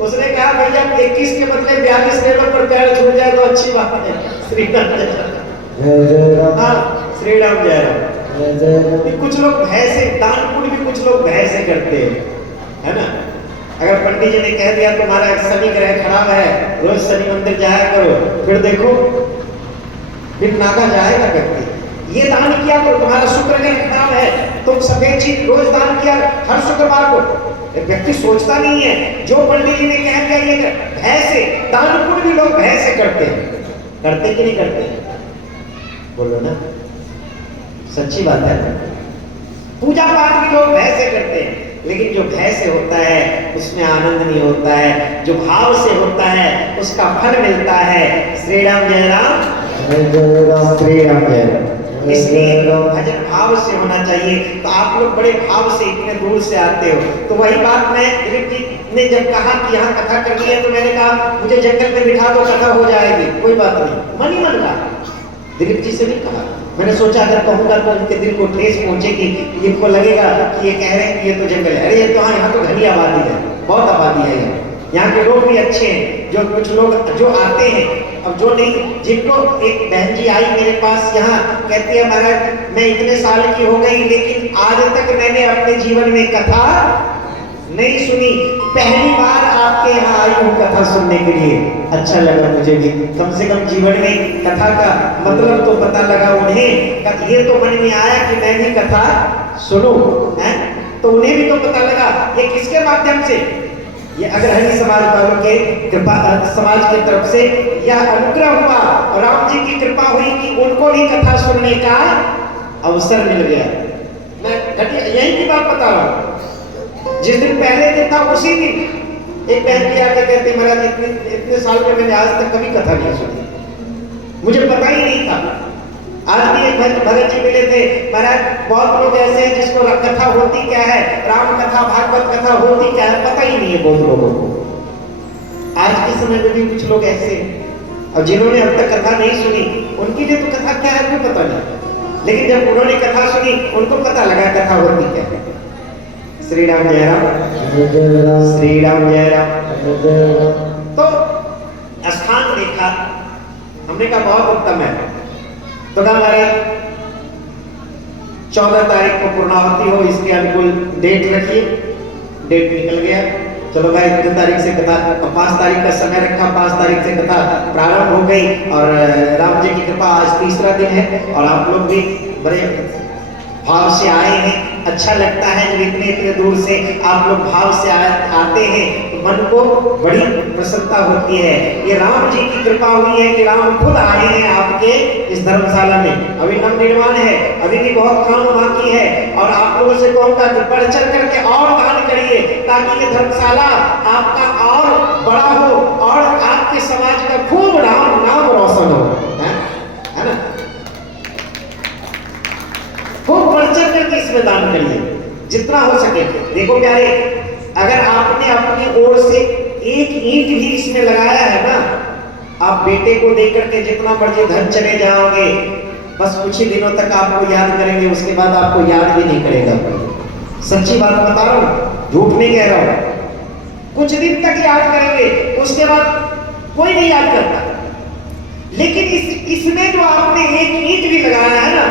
उसने कहा भैया 21 के बदले 42 ले लो, पर पैर छूट जाए तो अच्छी बात है। श्री राम जय राम। हाँ, श्री राम जय राम। कुछ लोग भय से, दान पुण्य भी कुछ लोग भय से करते हैं, है ना। अगर पंडित जी ने कह दिया तुम्हारा शनि ग्रह खराब है, रोज शनि मंदिर जाया करो, फिर देखो फिर नागा जाएगा व्यक्ति। ये दान किया करो, तुम्हारा शुक्र ग्रह खराब है, तुम सफेद चीज रोज दान किया हर शुक्रवार को। व्यक्ति सोचता नहीं है, जो पंडित जी ने कह दिया ये भय से। दान पुण्य भी लोग भय से करते हैं, करते कि नहीं करते? बोलो ना, सच्ची बात है। पूजा पाठ भी लोग भय से करते हैं, लेकिन जो भय से होता है उसमें आनंद नहीं होता है, जो भाव से होता है उसका फल मिलता है। श्री राम जय राम, श्री राम जय राम। इसलिए भजन भाव से होना चाहिए। तो आप लोग बड़े भाव से इतने दूर से आते हो। तो वही बात मैं, दिलीप जी ने जब कहा कि यहाँ कथा करनी है, तो मैंने कहा मुझे जंगल में बिठा दो, कथा हो जाएगी, कोई बात नहीं। मन ही मन कहा, दिलीप जी से नहीं कहा। मैंने सोचा अगर कहूंगा तो उनके दिल को ठेस पहुंचेगी, इनको लगेगा कि ये कह रहे हैं कि ये तो जंगल है। अरे ये तो यहाँ तो घनी आबादी है, बहुत आबादी है यहाँ के लोग भी अच्छे हैं। जो कुछ लोग जो आते हैं, अब जो नहीं, जिनको एक बहन जी आई मेरे पास यहाँ, कहती है महाराज मैं इतने साल की हो गई लेकिन आज तक मैंने अपने जीवन में कथा नहीं सुनी, पहली बार आपके यहाँ आई हूँ कथा सुनने के लिए। अच्छा लगा मुझे भी, कम से कम जीवन में कथा का मतलब तो पता लगा उन्हें। ये तो मन में आया कि मैं भी कथा सुनूं, हैं? तो उन्हें भी तो पता लगा। ये किसके माध्यम से? ये अग्रहणी समाज वालों के कृपा, समाज की तरफ से यह अनुग्रह हुआ और राम जी की कृपा हुई कि उनको भी कथा सुनने का अवसर मिल गया। मैं यही की बात बता रहा हूँ। जिस दिन पहले दिन था उसी दिन एक बहन जी आके कहती महाराज इतने साल में मैंने आज तक कभी कथा नहीं सुनी, मुझे पता ही नहीं था। आज भी एक भगत जी मिले थे, महाराज बहुत लोग ऐसे हैं जिसको कथा होती क्या है, राम कथा भागवत कथा होती क्या है, पता ही नहीं है बहुत लोगों को। आज के समय में भी कुछ लोग ऐसे हैं, और जिन्होंने अब तक कथा नहीं सुनी उनके लिए तो कथा क्या है कोई पता नहीं, लेकिन जब उन्होंने कथा सुनी उनको पता लगा कथा होती क्या है। श्री राम जय राम, श्री राम जय राम। तो स्थान देखा, हमने कहा बहुत उत्तम है। तो कहा महाराज 14 तारीख को पूर्णाहुति हो, इसके अनुकूल डेट रखिए। डेट निकल गया, चलो भाई 2 तारीख से कथा, 5 तारीख का समय रखा, 5 तारीख से कथा प्रारंभ हो गई। और राम जी की कृपा आज तीसरा दिन है और आप लोग भी बड़े भाव से आए हैं। अच्छा लगता है जब इतने इतने दूर से आप लोग भाव से आते हैं, तो मन को बड़ी प्रसन्नता होती है। ये राम जी की कृपा हुई है कि राम खुद आए हैं आपके इस धर्मशाला में। अभी नव निर्माण है, अभी भी बहुत काम बाकी है, और आप लोगों से कहूँगा कि बढ़ चढ़ करके और दान करिए ताकि ये धर्मशाला आपका और बड़ा हो और आपके समाज का खूब नाम रोशन हो, है ना। खूब बढ़ चढ़ करके इसमें दान करिए जितना हो सके। देखो प्यारे, अगर आपने अपनी ओर से एक ईंट भी इसमें लगाया है ना, आप बेटे को देख करके जितना मर्जी धन चले जाओगे, बस कुछ ही दिनों तक आपको याद करेंगे, उसके बाद आपको याद भी नहीं करेगा। सच्ची बात बता रहा हूँ, झूठ नहीं कह रहा हूँ। कुछ दिन तक याद करेंगे, उसके बाद कोई नहीं याद करता। लेकिन इसमें जो आपने एक ईंट भी लगाया है ना,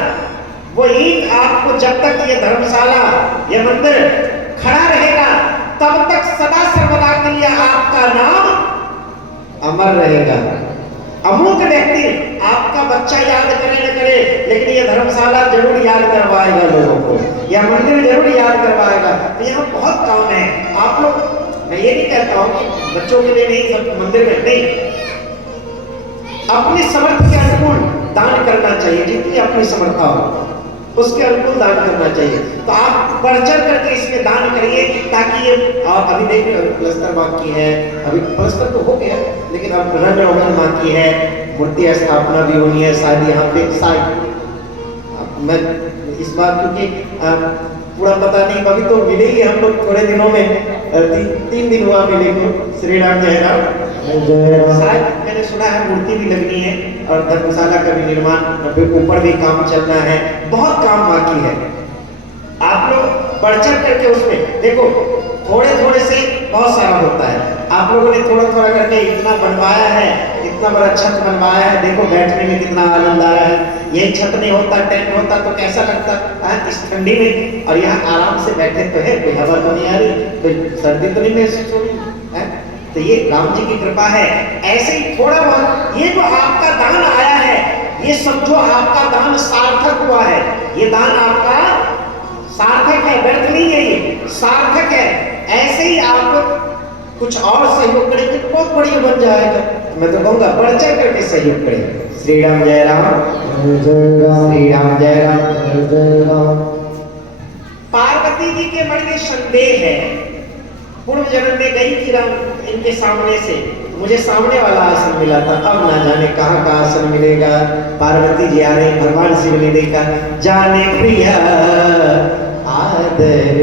वो ईंट आपको जब तक ये धर्मशाला, ये मंदिर खड़ा रहेगा, तब तक सदा सर्वदा के लिए आपका नाम अमर रहेगा। अमुक व्यक्ति आपका बच्चा याद करे न करे, लेकिन ये धर्मशाला जरूर याद करवाएगा लोगों को, यह मंदिर जरूर याद करवाएगा। तो यहाँ बहुत काम है। आप लोग, मैं ये नहीं कहता हूँ कि बच्चों के लिए नहीं, सब मंदिर में नहीं, अपने समर्थ के अनुकूल दान करना चाहिए, जितनी अपनी समर्था हो उसके अनुकूल दान करना चाहिए। तो आप बढ़ चढ़ करके इसमें दान करिए, ताकि ये आप अभी देख रहे हो प्लस्तर बाकी है, अभी प्लस्तर तो हो गया, लेकिन अब रंग रोगन बाकी है, मूर्ति स्थापना भी होनी है शायद यहाँ पे। शायद मैं इस बार क्योंकि पूरा पता नहीं, अभी तो मिलेगी हम लोग थोड़े दिनों में, तीन दिन हुआ मिले को। श्री राम जय राम। शायद मैंने सुना है मूर्ति भी लगनी है और धर्मशाला का भी निर्माण, ऊपर भी काम चलना है, बहुत काम बाकी है। आप लोग बढ़ चढ़ करके उसमें देखो, थोड़े थोड़े से बहुत सारा होता है। आप लोगों ने थोड़ा थोड़ा करके इतना बनवाया है, इतना बड़ा छत बनवाया है, देखो बैठने में कितना आनंद आ रहा है। यही छत नहीं होता, टेंट होता तो कैसा लगता है इस ठंडी में, और यहाँ आराम से बैठे तो है, कोई हवा तो नहीं आ रही, कोई सर्दी तो नहीं महसूस हो रही है। तो ये राम जी की कृपा है। ऐसे ही थोड़ा बहुत ये जो आपका दान आया है, ये समझो आपका दान सार्थक हुआ है। ये दान आपका सार्थक है, व्यर्थ नहीं है, ये सार्थक है। ऐसे ही आप कुछ और सहयोग करेंगे तो बहुत बढ़िया बन जाएगा। मैं तो कहूँगा बढ़ चढ़ करके सहयोग करें। श्री राम जय राम, श्री राम जय राम, जय राम। पार्वती जी के मन में संदेह है, पूर्व जन्म में गई थी राम इनके सामने से, मुझे सामने वाला आसन मिला था, अब ना जाने कहाँ का आसन मिलेगा। पार्वती जी आ रही, भगवान शिव ने देखा, जाने प्रिया आदर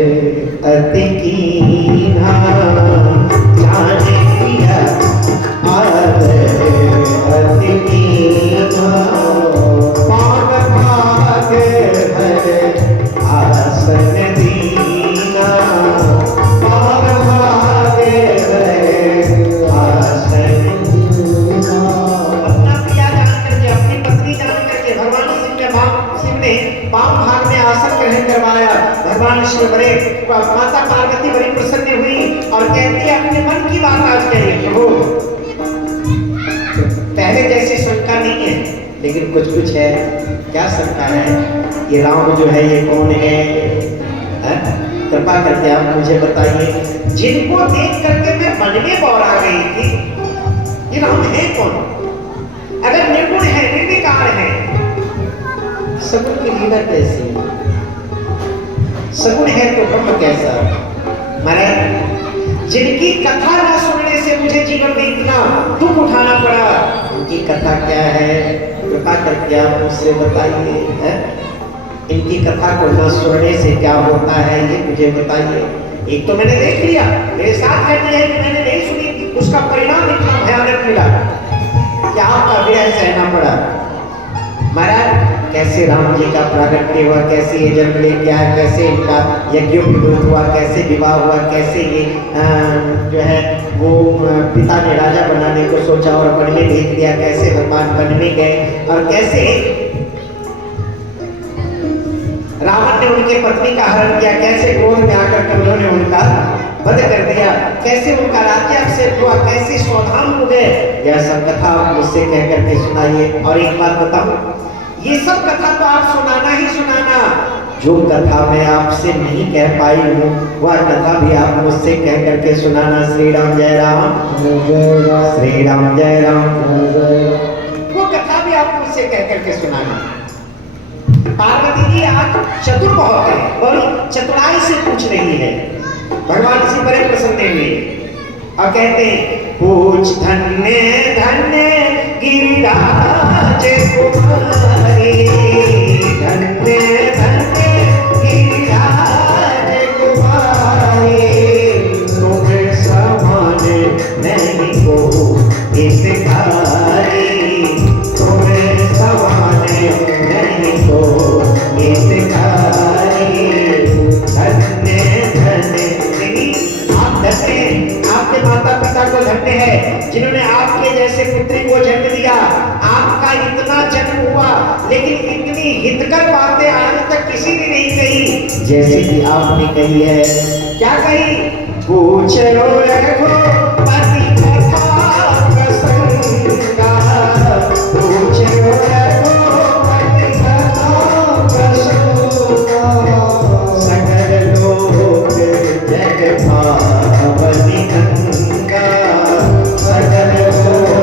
अति कीन्हा, जाने प्रिया आदर अति कीन्हा, पावन भाग है आसन दीना, पावन भाग है आसन दीना। अपना प्रिया जान करके, अपनी पत्नी जान करके भगवान शिव ने वाम भाग में आसन ग्रहण करवाया। भगवान शिव बड़े, माता पार्वती बड़ी प्रसन्न हुई और कहती है अपने मन की बात आज कहिए प्रभु। पहले जैसी शंका नहीं है, लेकिन कुछ कुछ है। क्या शंका है? ये राम जो है ये कौन है? कृपा करके आप मुझे बताइए। जिनको देख करके मैं मन में बौरा गई थी, ये राम है कौन? अगर निर्गुण है, निर्विकार है, सगुण की लीला कैसी है? सगुण है तो ब्रह्म कैसा? महाराज, जिनकी कथा ना सुनने से मुझे जीवन में इतना दुख उठाना पड़ा, उनकी कथा क्या है? कृपा करके आप मुझसे बताइए। इनकी कथा को न सुनने से क्या होता है, ये मुझे बताइए। एक तो मैंने देख लिया, मेरे साथ कहती है कि मैंने नहीं सुनी, उसका परिणाम इतना भयानक मिला कि आपका विरह सहना पड़ा। महाराज, कैसे राम जी का प्रागट्य हुआ, कैसे ये जन्म लेके आया, कैसे इनका यज्ञोपवीत हुआ, कैसे विवाह हुआ, कैसे ये जो है वो पिता ने राजा बनाने को सोचा और वन में भेज दिया, कैसे भगवान वन में गए और कैसे रावण ने उनके पत्नी का हरण किया, कैसे क्रोध में आकर के उन्होंने उनका वध कर दिया, कैसे उनका राज्याभिषेक हुआ, कैसे स्वधाम हो गए। यह सब कथा आप मुझसे कह करके सुनाइए। और एक बात बताऊं, ये सब कथा तो आप सुनाना ही सुनाना, जो कथा मैं आपसे नहीं कह पाई हूँ वह कथा भी आप मुझसे कह करके सुनाना। श्री राम जय राम, श्री राम जय राम, वो कथा भी आप मुझसे कह करके सुनाना। पार्वती जी आज चतुर बहुत है, बड़ी चतुराई से पूछ रही है। भगवान शिव बड़े प्रसन्न हुए और कहते हैं, पूछ धन्य धन्य गिरिराज कुमारी, धन्य धन्य गिरिराज कुमारी, तुम समान नहीं को इनकार लेकिन इतनी हितकर बातें आज तक किसी ने नहीं कही जैसे कि आपने कही है। क्या कही? पूछ लो रघुपति कथा प्रसंगा, पूछ लो रघुपति कथा प्रसंगा, सकल लोक जग पावनी गंगा, सकल लोक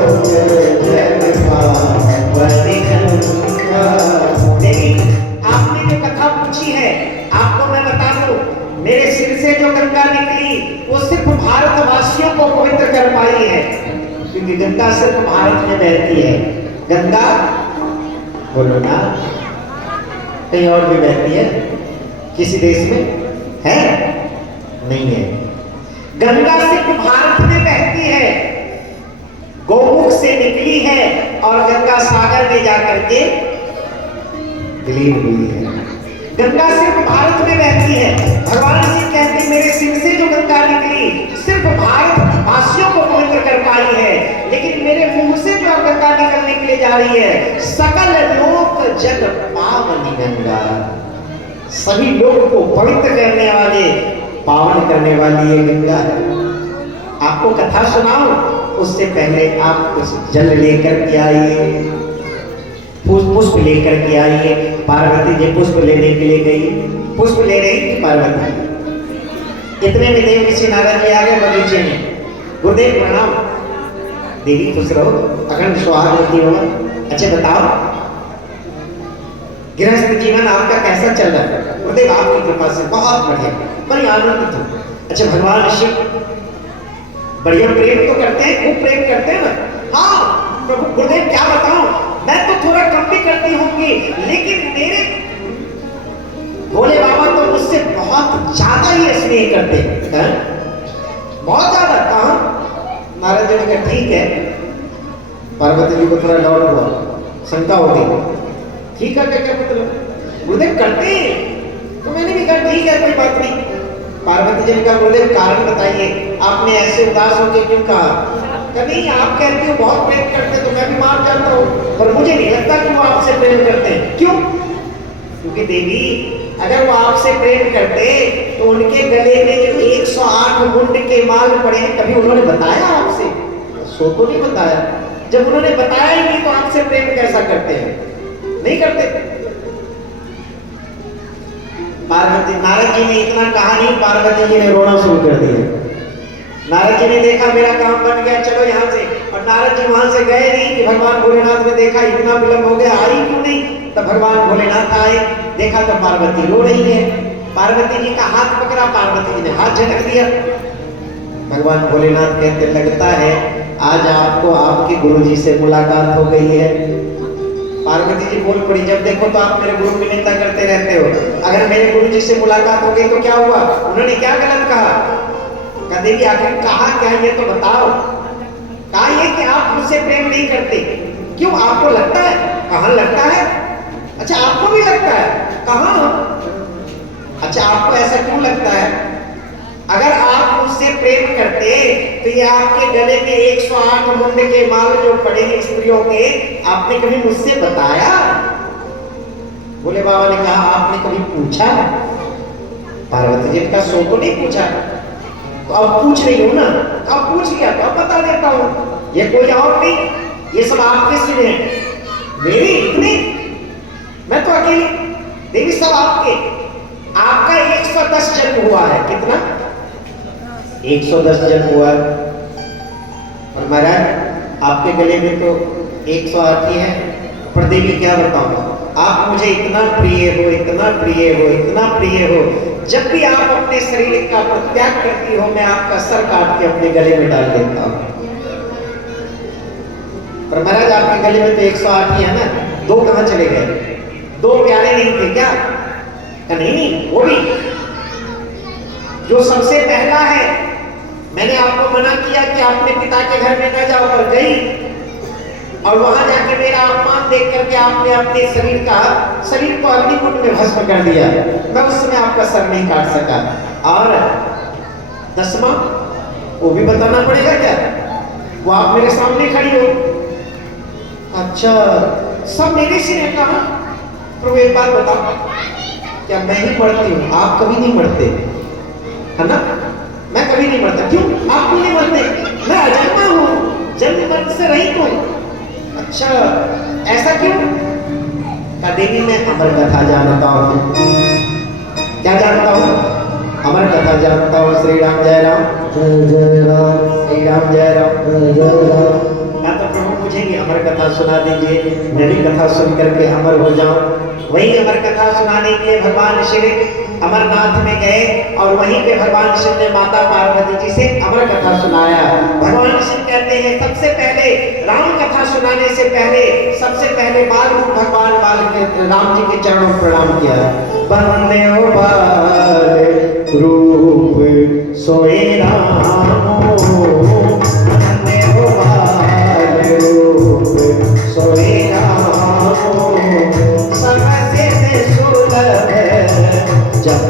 जग पावनी गंगा। लेकिन आपने जो कथा पूछी है, आपको मैं बता दूं, मेरे सिर से जो गंगा निकली वो सिर्फ भारतवासियों को पवित्र कर पाई है, क्योंकि गंगा सिर्फ भारत में बहती है। गंगा बोलो ना, कहीं और भी बहती है? किसी देश में है? नहीं है। गंगा सिर्फ भारत में बहती है, गोमुख से निकली है और गंगा सागर में जाकर के विलीन हुई है। गंगा सिर्फ भारत में बहती है। भगवान जी कहते मेरे सिर से जो गंगा निकली सिर्फ भारत वासियों को पवित्र कर पाई है, लेकिन मेरे मुंह से जो गंगा निकलने के लिए जा रही है, सकल लोक जग पावनी गंगा, सभी लोग को पवित्र करने वाले, पावन करने वाली ये गंगा है। आपको कथा सुनाओ उससे पहले आप कुछ जल लेकर के आइए, पुष्प लेकर के आइए। पार्वती जी पुष्प लेने के लिए गई, पुष्प ले रही थी पार्वती। इतने में देव ऋषि नारद जी आ गए बगीचे में। गुरुदेव प्रणाम। देवी खुश रहो, अखंड सुहागवती हो। अच्छा बताओ, गृहस्थ जीवन आपका कैसा चल रहा है? गुरुदेव आपकी कृपा से बहुत बढ़िया, बड़ी आनंदित हूँ। अच्छा भगवान शिव बढ़िया प्रेम तो करते हैं, खूब प्रेम करते हैं ना? हाँ प्रभु। गुरुदेव क्या बताऊं, मैं तो थोड़ा कम भी करती होंगी, लेकिन मेरे भोले बाबा तो मुझसे बहुत ज्यादा ही स्नेह करते हैं, बहुत ज्यादा। कहा? नारद जी ने कहा ठीक है। पार्वती जी को थोड़ा डाउट हुआ, शंका हो गई, ठीक है क्या मतलब? गुरुदेव करते हैं? तो मैंने भी कहा ठीक है, कोई बात नहीं। पार्वती जी ने कहा गुरुदेव कारण बताइए, आपने ऐसे उदास होकर क्यों कहा? नहीं आप कहते हो बहुत प्रेम करते, तो मैं भी मान जाता हूँ, पर मुझे नहीं लगता कि वो आपसे प्रेम करते हैं। क्यों? क्योंकि देवी अगर वो आपसे प्रेम करते तो उनके गले में जो 108 मुंड के माल पड़े हैं, कभी उन्होंने बताया आपसे? सो तो नहीं बताया। जब उन्होंने बताया ही नहीं तो आपसे प्रेम कैसा करते हैं? नहीं करते। पार्वती, नारद जी ने इतना कहा नहीं, पार्वती जी ने रोना शुरू कर दिया। नारद जी ने देखा मेरा काम बन गया, चलो यहाँ से। और नारद जी वहां से गए नहीं कि भगवान भोलेनाथ ने देखा इतना विलंब हो गया, आई क्यों नहीं? तब भगवान भोलेनाथ आए, देखा तो पार्वती रो रही है। पार्वती जी का हाथ पकड़ा, पार्वती जी ने हाथ झटक दिया। भगवान भोलेनाथ कहते लगता है आज आपको आपके गुरु जी से मुलाकात हो गई है। पार्वती जी बोल पड़ी, जब देखो तो आप मेरे गुरु की निंदा करते रहते हो, अगर मेरे गुरु जी से मुलाकात हो गई तो क्या हुआ? उन्होंने क्या गलत कहा? देवी आखिर कहा क्या ये तो बताओ। कहा ये कि आप मुझसे प्रेम नहीं करते। क्यों? आपको लगता है? कहाँ लगता है? अच्छा आपको भी लगता है? कहाँ? अच्छा आपको ऐसा क्यों लगता है? अगर आप मुझसे प्रेम करते तो ये आपके गले में 108 मुंड के माल जो पड़े हैं स्त्रियों के, आपने कभी मुझसे बताया? भोले बाबा ने कहा आपने कभी पूछा? पार्वती जी का सो तो नहीं पूछा, तो अब पूछ रही हूं ना, अब पूछ लिया तो अब बता देता हूं। ये कोई और नहीं, ये सब आपके सिर हैं। मेरी इतनी, मैं तो अकेली, देवी सब आपके। आपका 110 जन्म हुआ है। कितना? 110 जन्म हुआ है। और महाराज आपके गले में तो 108 ही है। पर देवी क्या बताऊं, आप मुझे इतना प्रिय हो, इतना प्रिय हो, इतना प्रिय हो, जब भी आप अपने शरीर का परित्याग करती हो, मैं आपका सर काट के अपने गले में डाल देता हूं। पर महाराज आपके गले में तो 108 ही है ना, 2 कहां चले गए? 2 प्यारे नहीं थे क्या? नहीं, वो भी जो सबसे पहला है। मैंने आपको मना किया कि अपने पिता के घर में न जाओ, पर गई और वहां जाके मेरा अपमान देख करके आपने अपने शरीर को अग्निकुंड में भस्म कर दिया। मैं उस समय आपका सर नहीं काट सका। और 10वां वो भी बताना पड़ेगा क्या? वो आप मेरे सामने खड़ी हो। अच्छा सब मेरे से है कहा। प्रभु एक बात बताओ, क्या मैं ही मरती हूँ? आप कभी नहीं मरते, है ना? मैं कभी नहीं मरता। क्यों आप क्यों नहीं मरते? मैं अजन्मा हूँ, जन्म मरण से रहित हूँ। अच्छा, ऐसा क्यों? का देवी मैं अमर कथा जानता हूँ। क्या जानता हूँ? अमर कथा जानता हूँ। श्री राम जय राम, जय जय राम, श्री राम जय राम, जय जय राम। या तो प्रभु मुझे भी अमर कथा सुना दीजिए, मैं भी कथा सुन करके अमर हो जाऊं। वही अमर कथा सुनाने के लिए भगवान शिव अमरनाथ में गए और वहीं पे भगवान शिव ने माता पार्वती जी से अमर कथा सुनाया। भगवान शिव कहते हैं सबसे पहले राम कथा सुनाने से पहले सबसे पहले बाल रूप भगवान राम जी के चरणों में प्रणाम किया। वंदे ओ बाल रूप सोए रामो, वंदे ओ बाल रूप सोए रामो, सबसे सुलभ जब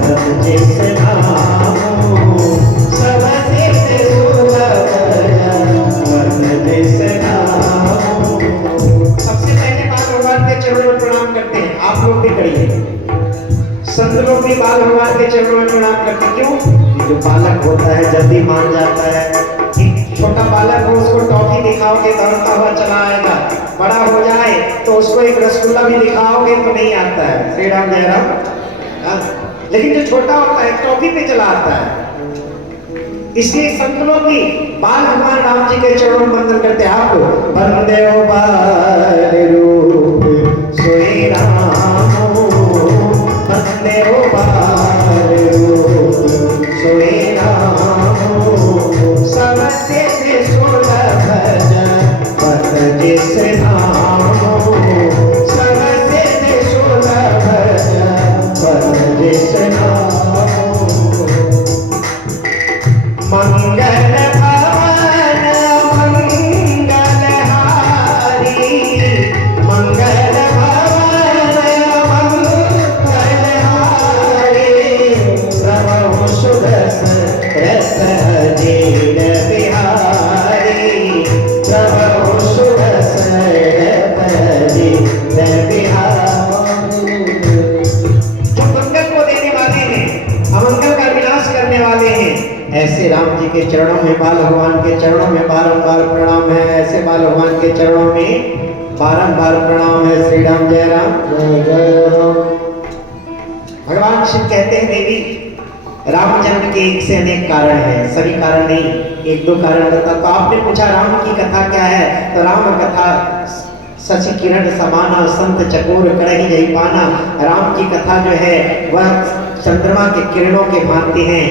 जिस नामो, सबसे सुलभ जब जिस नामो। सबसे पहले बाल भगवान के चरणों में प्रणाम करते हैं। आप लोग भी करिए, संत लोग भी बाल भगवान के चरणों में प्रणाम करते हैं। क्यों? जो बालक होता है जल्दी मान जाता है। एक छोटा बालक हो उसको टॉफी दिखाओगे दौड़ता हुआ चला आएगा, बड़ा हो जाए तो उसको एक रसगुल्ला भी दिखाओगे तो नहीं आता है। श्री राम जय राम। लेकिन जो छोटा होता है टॉफी पे चला आता है। इसलिए संत लोग भी बाल भगवान राम जी के चरणों में वंदन करते हैं। आप वंदे ओ बाल रूप सोए रामो, वंदे ओ बाल रूप सोए रामो, सबसे सुलभ जब जिस नामो, सबसे सुलभ जब जिस नामो। मंगल भवन मंगल हारी, मंगल भवन मंगल हारी, प्रभु सुदर्शन देव बिहारी, प्रभु सुदर्शन देव बिहारी। जो मंगल को देने वाले हैं, अमंगल का विनाश करने वाले हैं, ऐसे राम जी के चरणों में बाल भगवान के चरणों में बारंबार प्रणाम है। ऐसे बाल भगवान के चरणों में बारंबार प्रणाम है। श्री राम जय राम, जय जय राम। भगवान शिव कहते हैं देवी राम जन्म के एक से अनेक कारण है, सभी कारण नहीं, एक दो कारण बता। तो आपने पूछा राम की कथा क्या है? तो राम कथा शशि किरण समाना, संत चकोर कड़ही जही पाना। राम की कथा जो है वह चंद्रमा के किरणों के भांति हैं,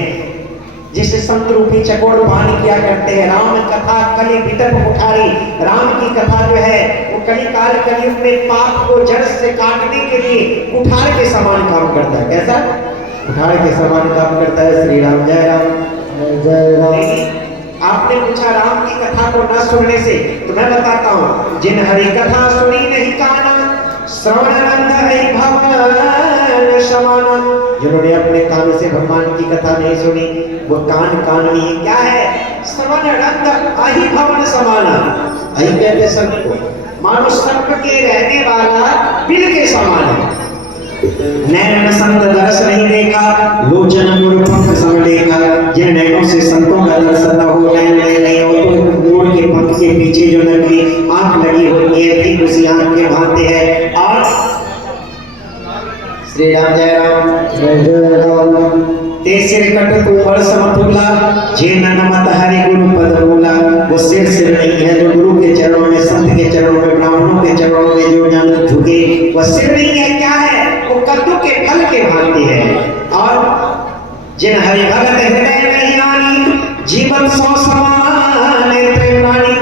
जिसे संत रूपी चकोर पान किया करते हैं। राम कथा कली विटप उठारी। राम की कथा जो है वो कली काल कलयुग में पाप को जड़ से काटने के लिए कुठार के समान काम करता है। कैसा? कुठार के समान काम करता है। श्री राम जय राम, जय जय राम। आपने पूछा राम की कथा को न सुनने से, तो मैं बताता हूँ जिन हरि कथा सुनी नहीं काना, श्रवण रंग हरि भवन समाना। जिन्होंने अपने कान से भगवान की कथा नहीं सुनी वो कान काननी है। क्या है? श्रवण रंग अहि भवन समाना। अहि कहते सर्प को, मानो सर्प के रहने वाला बिल के समान है। नैन संत दर्श नहीं देखा, लोचन मोर पंख सम देखा। जिन नैनों से संतों का दर्शन न हो, नैन नहीं हो तो मोर के पंख के पीछे जो नकली आंख लगी होती है ठीक उसी आंख के भांति है। और श्री राम जय राम, जय जय राम। ते सिर कट कुंवर समतुला, जे नमत हरि गुरु पद मूला। वो सिर नहीं है जो गुरु के चरणों में, संत के चरणों में, ब्राह्मणों के चरणों में जो जन झुके, वह सिर नहीं है। क्या है? वो कद्दू के फल के भांति है। और जिन हरि भगत हृदय नहीं आनी, जीवन सौ समान प्रेमानी।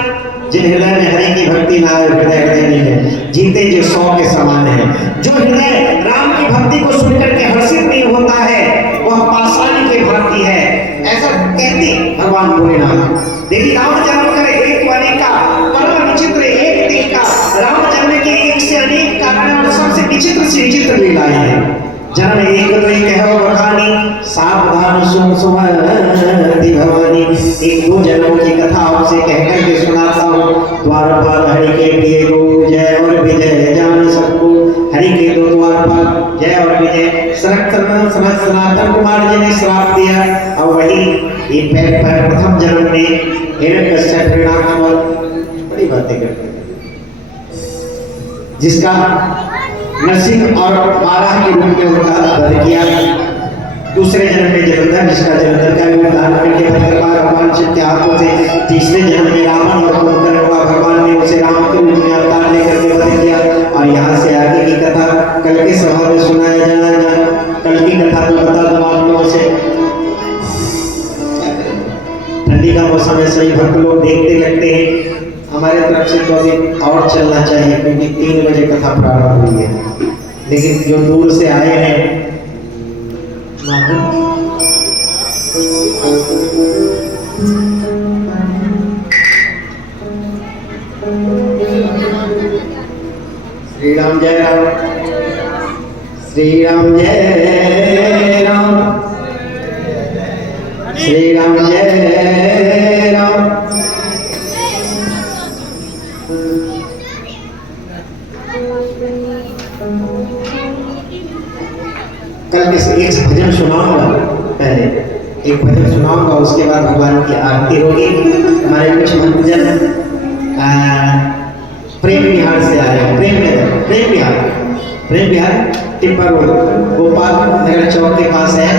जिन हृदय में हरि की भक्ति ना हो, हृदय नहीं है, जीते जो 100 के समान है। जो हृदय राम की भक्ति को सुनकर के हर्षित नहीं होता है वह पाषाणी के भांति है। ऐसा कहते भगवान भोलेनाथ। देखिए राम जन्म करे एक अनेका, परम विचित्र एक तरीका। राम जन्म के एक से अनेक कारण और सबसे विचित्र से विचित्र लीलाएं हैं। जन्म एक तो एक है बखानी, सावधान सुन सुमति भवानी। एक दो जन्मों की कथा आपसे कहकर के सुनाता हूँ। द्वारपाल हरि के प्रिय गो जय और विजय जान सनातन कुमार जी ने श्राप दिया और वही ये प्रथम जन्म में हिरण्यकश्यप हिरण्याक्ष बड़ी बातें करते हैं, जिसका नरसिंह और 12 के रूप में उनका वध किया। दूसरे जन्म में जलंधर, जिसका जलंधर का रूप धारण करके भगवान शिव के हाथों से तीसरे जन्म में रावण और कुंभकर्ण हुआ, भगवान ने उसे राम के रूप में अवतार लेकर के वध किया। और यहाँ से आगे की कथा कल के सभा में सुनाया जाएगा। कल की कथा तो बता दो आप लोगों से। ठंडी का मौसम है, सभी भक्त लोग देखते लगते हैं। हमारे तरफ से तो अभी और चलना चाहिए क्योंकि 3 बजे कथा प्रारंभ हुई है, लेकिन जो दूर से आए हैं श्री राम जय राम, श्री राम जय राम, श्री राम जय राम। कल एक भजन सुनाऊंगा, पहले एक भजन सुनाऊंगा, उसके बाद भगवान की आरती होगी। हमारे कुछ भक्तजन प्रेम विहार से आए हैं, प्रेम विहार टिप्पा रोड गोपाल नगर चौक के पास है।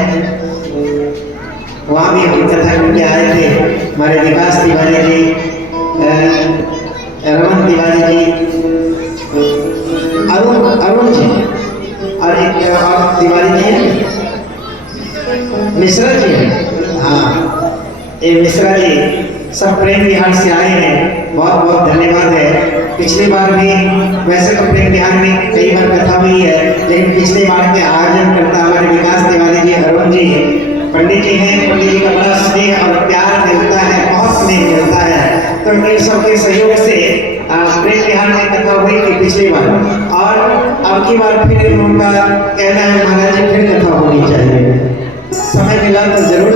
वहाँ भी हम कथा करके आए थे। हमारे विकास तिवारी जी, रमन तिवारी जी, अरुण जी और एक और तिवारी जी है, मिश्रा जी है। हाँ, ये मिश्रा जी सब प्रेम विहार से आए हैं। बहुत बहुत धन्यवाद है। पिछली बार भी वैसे तो प्रेम विहार में कई बार कथा हुई है, लेकिन पिछली बार के आयोजन करता हमारे विकास तिवारी जी, अरुण जी, पंडित जी हैं। पंडित जी का बड़ा स्नेह और प्यार मिलता है, बहुत स्नेह मिलता है। तो इन सबके सहयोग से प्रेम विहार में कथा हुई थी पिछली बार, और अब की बार फिर उनका कहना है महाराज जी फिर कथा होनी चाहिए। समय मिला तो जरूर,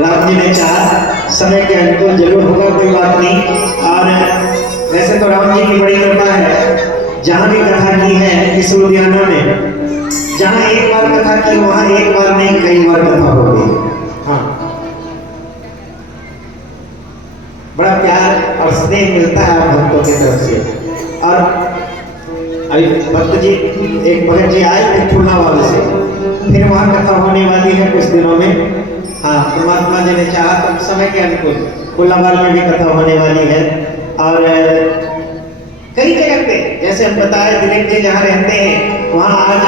राम जी ने चाहा समय के अनुकूल जरूर होगा, कोई बात नहीं। और वैसे तो राम जी की बड़ी कृपा है, जहाँ भी कथा की है इस उद्यानों में, जहाँ एक बार कथा की वहाँ एक बार नहीं कई बार कथा हो गई। हाँ, बड़ा प्यार और स्नेह मिलता है भक्तों की तरफ से। और अभी भक्त जी, एक भगत जी आए थे फूलनावाले से, फिर वहाँ कथा होने वाली है कुछ दिनों में। हाँ, परमात्मा जी ने चाहा तो समय के अनुकूल फूलनावाल में भी कथा होने वाली है। और कई जगह पे जैसे हम बताए, दिलीप जी जहाँ रहते हैं वहाँ आज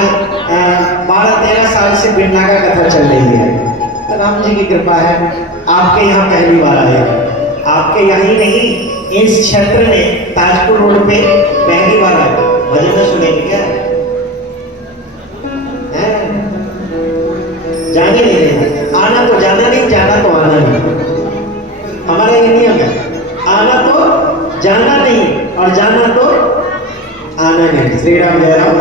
12-13 साल से बिरनागा कथा चल रही है। तो राम जी की कृपा है, आपके यहाँ पहली बार आए, आपके यहाँ ही नहीं इस क्षेत्र में ताजपुर रोड पे पहली बार आए। भजन सुनेंगे क्या? जाने नहीं देना, आना तो जाना नहीं, जाना तो आना नहीं। हमारा ये नियम है, आना तो जाना नहीं और जाना तो आना नहीं। श्री राम जय राम।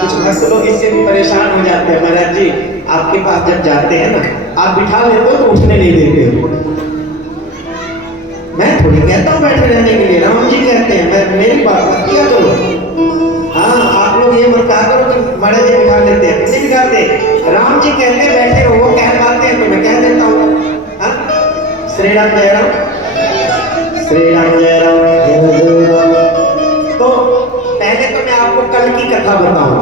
कुछ भक्त लोग इससे भी परेशान हो जाते हैं, महाराज जी आपके पास जब जाते हैं ना, आप बिठा लेते हो तो उठने नहीं देते हो। मैं थोड़ी कहता हूँ बैठे रहने के लिए, राम जी कहते हैं, मैं मेरी बात मत किया करो। हाँ, आप लोग ये मत कहा करो कि महाराज जी बिठा लेते हैं, नहीं बिठाते। राम जी कहते हैं बैठे रहो, वो कह पाते हैं तो मैं कह देता हूँ। हाँ, श्री राम जय राम, श्री राम जय राम। तो पहले तो मैं आपको कल की कथा बताऊं,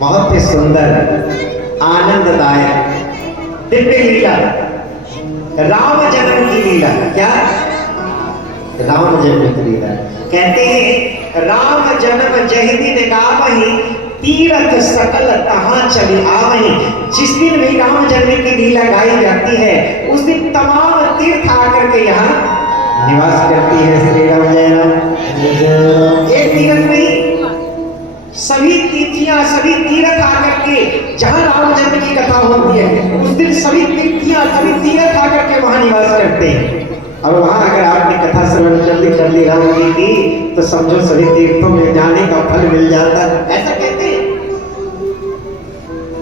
बहुत ही सुंदर आनंददायक दिव्य लीला, राम जन्म की लीला। क्या? राम जन्म की लीला। कहते हैं राम जन्म जहि दिन गावहि, तीरथ सकल तहां चली आवहि। जिस दिन भी राम जन्म की लीला गाई जाती है उस दिन तमाम तीर्थ आकर के यहाँ निवास करती है। श्री राम जय राम। एक तीर्थ नहीं, सभी तिथियां, सभी तीर्थ आकर के जहाँ राम जन्म की कथा होती है उस दिन सभी तिथियां, सभी तीर्थ आकर के वहां निवास करते हैं। और वहां अगर आपने कथा श्रवण कर ली राम जी की, तो समझो सभी तीर्थों में जाने का फल मिल जाता है। ऐसा कहते हैं,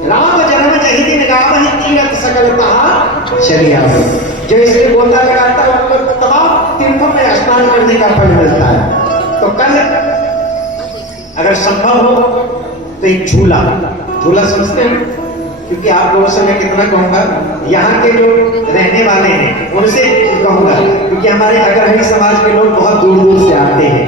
राम जन्म जहि दिन गावहि, तीरथ सकल तहां चली आवहि। जो इसके गोता लगाता है उनको तमाम तीर्थों में स्नान करने का फल मिलता है। तो कल अगर संभव हो तो एक झूला, झूला समझते हैं? क्योंकि आप लोगों से मैं कितना कहूँगा, यहाँ के जो रहने वाले हैं उनसे कहूँगा, क्योंकि हमारे अग्रणी समाज के लोग बहुत दूर दूर से आते हैं।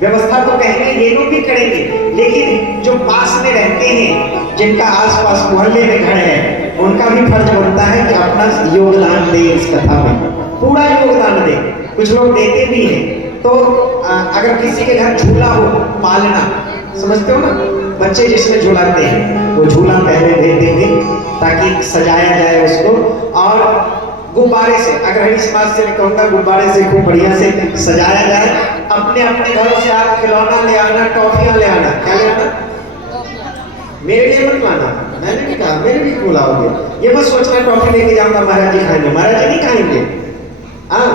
व्यवस्था तो कहेंगे ये लोग भी करेंगे, लेकिन जो पास में रहते हैं, जिनका आसपास मोहल्ले में घर है, उनका भी फर्ज बनता है कि अपना योगदान दे इस कथा में, पूरा योगदान दे। कुछ लोग देते भी हैं। तो अगर किसी के घर झूला हो पालना, समझते हो ना, बच्चे जिसमें झूलाते हैं वो झूला पहले दे देंगे ताकि सजाया जाए उसको, और गुब्बारे से, अगर हरी समाज से मैं कहूँगा गुब्बारे से खूब बढ़िया से सजाया जाए। अपने अपने घरों से आप खिलौना ले आना, टॉफियाँ ले आना। क्या ले आना? मेरे लिए मत लाना, मैंने भी कहा, मेरे भी बुलाओगे। ये मत सोचना टॉफी लेके जाऊंगा महाराज जी खाएंगे, महाराज जी नहीं खाएंगे। हाँ,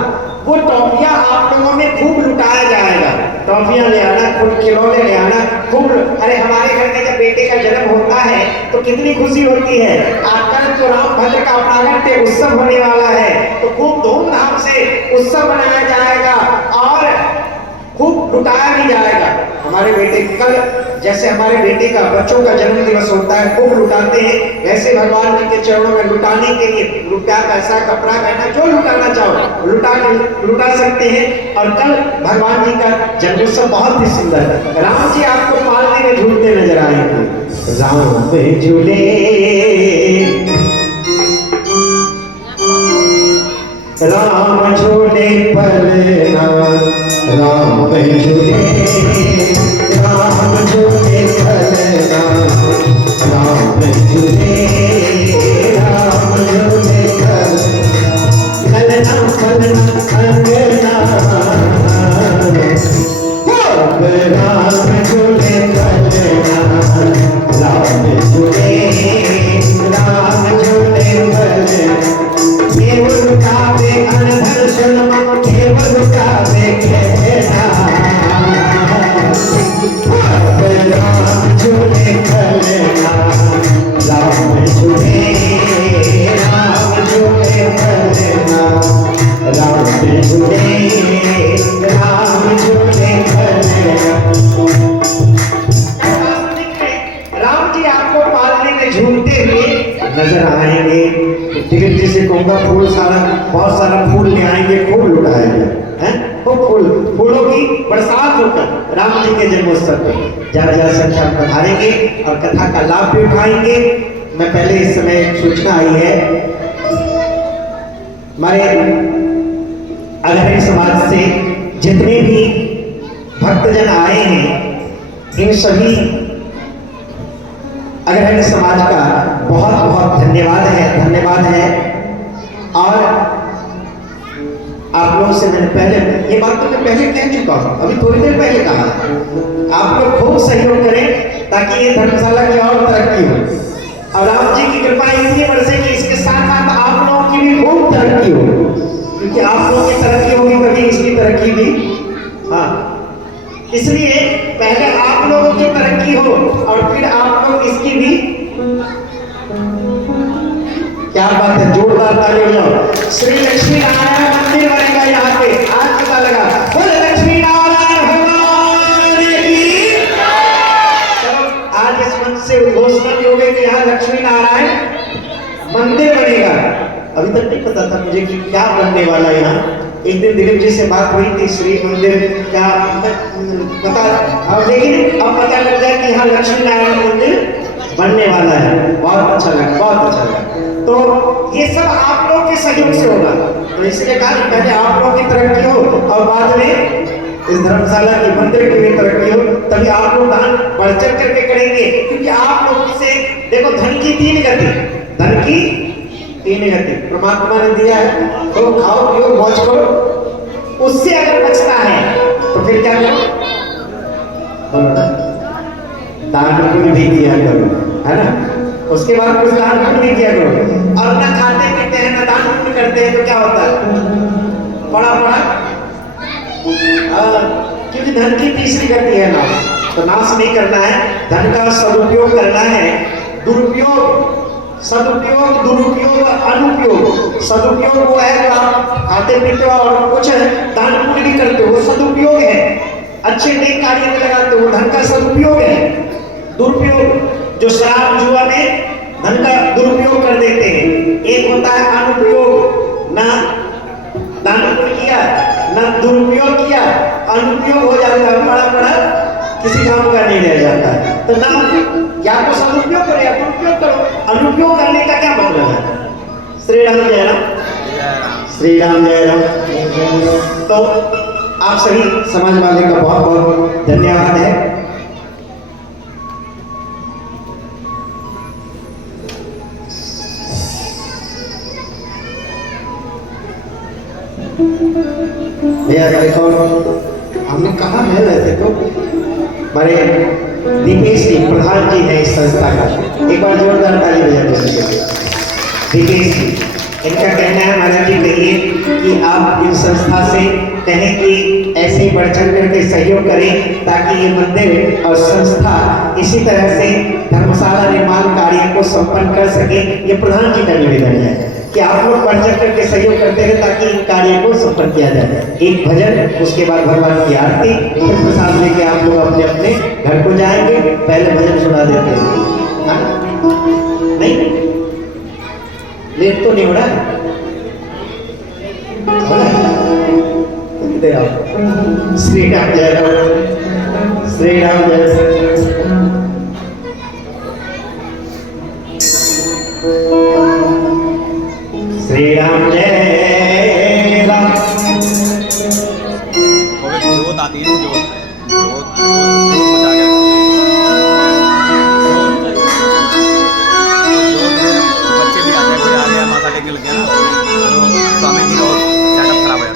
वो टॉफियाँ आप लोगों में खूब लुटाया जाएगा। टॉफियाँ ले आना, खूब खिलौने ले आना, खूब। अरे हमारे घर में जब बेटे का जन्म होता है तो कितनी खुशी होती है। आजकल तो राम भद्र का प्रागट्य उत्सव होने वाला है, तो खूब धूमधाम से उत्सव मनाया जाएगा और खूब लुटाया भी जाएगा। हमारे बेटे कल, जैसे हमारे बेटे का, बच्चों का जन्म दिवस होता है, खूब लुटाते हैं, वैसे भगवान जी के चरणों में लुटाने के लिए रुपया, पैसा, कपड़ा, गहना जो लुटाना चाहो लुटा सकते हैं। और कल भगवान जी का जन्मोत्सव बहुत ही सुंदर है। राम जी आपको पालने में झूलते नजर आएंगे। राम झूले, राम झूले पलना, राम झूले, राम झूले पलना, राम झूले, राम झूले पलना, पलना अंगना, राम झूले पलना, राम झूले, राम झूले पलना। केवल कावे अनधर सुनमा, केवल कावे कहना, राम झूले पलना, राम झूले, राम झूले पलना, राम झूले, राम झूले पलना। राम जी आपको पालने में झूलते हुए नजर आएंगे। टिकट जी से कहूँगा फूल सारा, बहुत सारा फूल ले आएंगे, खूब लुटाएंगे, हैं? तो फूलों की बरसात होकर राम जी के जन्मोत्सव पे ज्यादा संख्या में पधारेंगे और कथा का लाभ भी उठाएंगे। मैं पहले इस समय एक सूचना आई है, हमारे अग्रणी समाज से जितने भी भक्तजन आए हैं, इन सभी अग्रणी समाज का बहुत बहुत धन्यवाद है। और आप लोगों से मैंने पहले ये बात तो मैं पहले कह चुका हूँ, अभी थोड़ी देर पहले कहा, आप लोग खूब सहयोग करें ताकि ये धर्मशाला की और तरक्की हो और राम जी की कृपा इसलिए बरसे कि इसके साथ साथ आप लोगों की भी खूब तरक्की हो, क्योंकि आप लोगों की तरक्की होगी तभी इसकी तरक्की भी। हाँ, इसलिए पहले आप लोगों की तरक्की हो और फिर आप लोग इसकी भी। क्या बात है, जोरदार ताली हो जाओ। श्री लक्ष्मी नारायण मंदिर बनेगा यहाँ पे, आज पता लगा। बोल लक्ष्मी नारायण भगवान की। चलो आज इस मंच से घोषणा भी हो गई कि यहाँ लक्ष्मी नारायण मंदिर बनेगा। अभी तक नहीं पता था मुझे कि क्या बनने वाला है यहाँ। एक दिन दिलीप जी से बात हुई थी, श्री मंदिर क्या पता, अब लेकिन अब पता लग गया कि यहाँ लक्ष्मी नारायण मंदिर बनने वाला है। बहुत अच्छा लगा, बहुत अच्छा लगा। तो ये सब आप लोग के सहयोग से होगा, तो इसलिए कहा कि पहले आप लोग की तरक्की हो और बाद में इस धर्मशाला की, मंदिर की भी तरक्की हो, तभी आप लोग दान बढ़ चढ़ करके करेंगे। क्योंकि आप लोग से देखो, धन की तीन गति, धन की तीन गति परमात्मा ने दिया है, तो खाओ पियो मौज करो, उससे अगर बचता है तो फिर क्या करो, बोलो ना, दान पुण्य भी किया करो, है ना। उसके बाद कुछ दान पुण्य भी किया करो, और ना खाते पीते हैं ना दान पुण्य करते हैं तो क्या होता है, पड़ा क्योंकि धन की तीसरी गति है नाश, तो नाश नहीं करना है, धन का सदुपयोग करना है। दुरुपयोग, सदुपयोग, दुरुपयोग, अनुपयोग। सदुपयोग वो है जो आप खाते पीते हो और कुछ दान पुण्य भी करते हो, वो सदुपयोग है, अच्छे नेक कार्य में लगाते हो, वो धन का सदुपयोग है। दुरुपयोग, जो शराब जुआ में धन का दुरुपयोग कर देते हैं। एक होता है अनुपयोग, ना दान किया ना दुरुपयोग किया, अनुपयोग हो जाता है, बड़ा बड़ा किसी काम का नहीं रह जाता है। तो ना या तो सदुपयोग करो या दुरुपयोग करो। अनुपयोग करने का क्या मतलब है? श्री राम जय राम, श्री राम जय राम। तो आप सभी समाज वाले का बहुत बहुत धन्यवाद है। भैया हमने कहा है वैसे तो हमारे दीपेश जी प्रधान जी है इस संस्था का, एक बार जोरदार ताली बजा दीजिए। दीपेश जी, इनका कहना है महाराज जी कहिए कि आप इस संस्था से कहें कि ऐसे ही बढ़ चढ़ करके सहयोग करें ताकि ये मंदिर और संस्था इसी तरह से धर्मशाला निर्माण कार्य को संपन्न कर सके। ये प्रधान जी का निवेदन है कि आप लोग बढ़ चढ़ करके सहयोग करते रहे ताकि इन कार्य को संपन्न किया जाए। एक भजन, उसके बाद भगवान की आरती, फिर प्रसाद लेके आप लोग अपने अपने घर को जाएंगे। पहले भजन सुना देते हैं, नहीं लेट तो नहीं हो रहा है? श्री राम जय राम, श्री राम जय श्री राम जय राम। जोत आती है, जोत बचा के बच्चे भी आते हैं, कोई आ गया माथा टेकने लग गया ना, तो स्वामी जी का सेटअप खराब हो जाता है।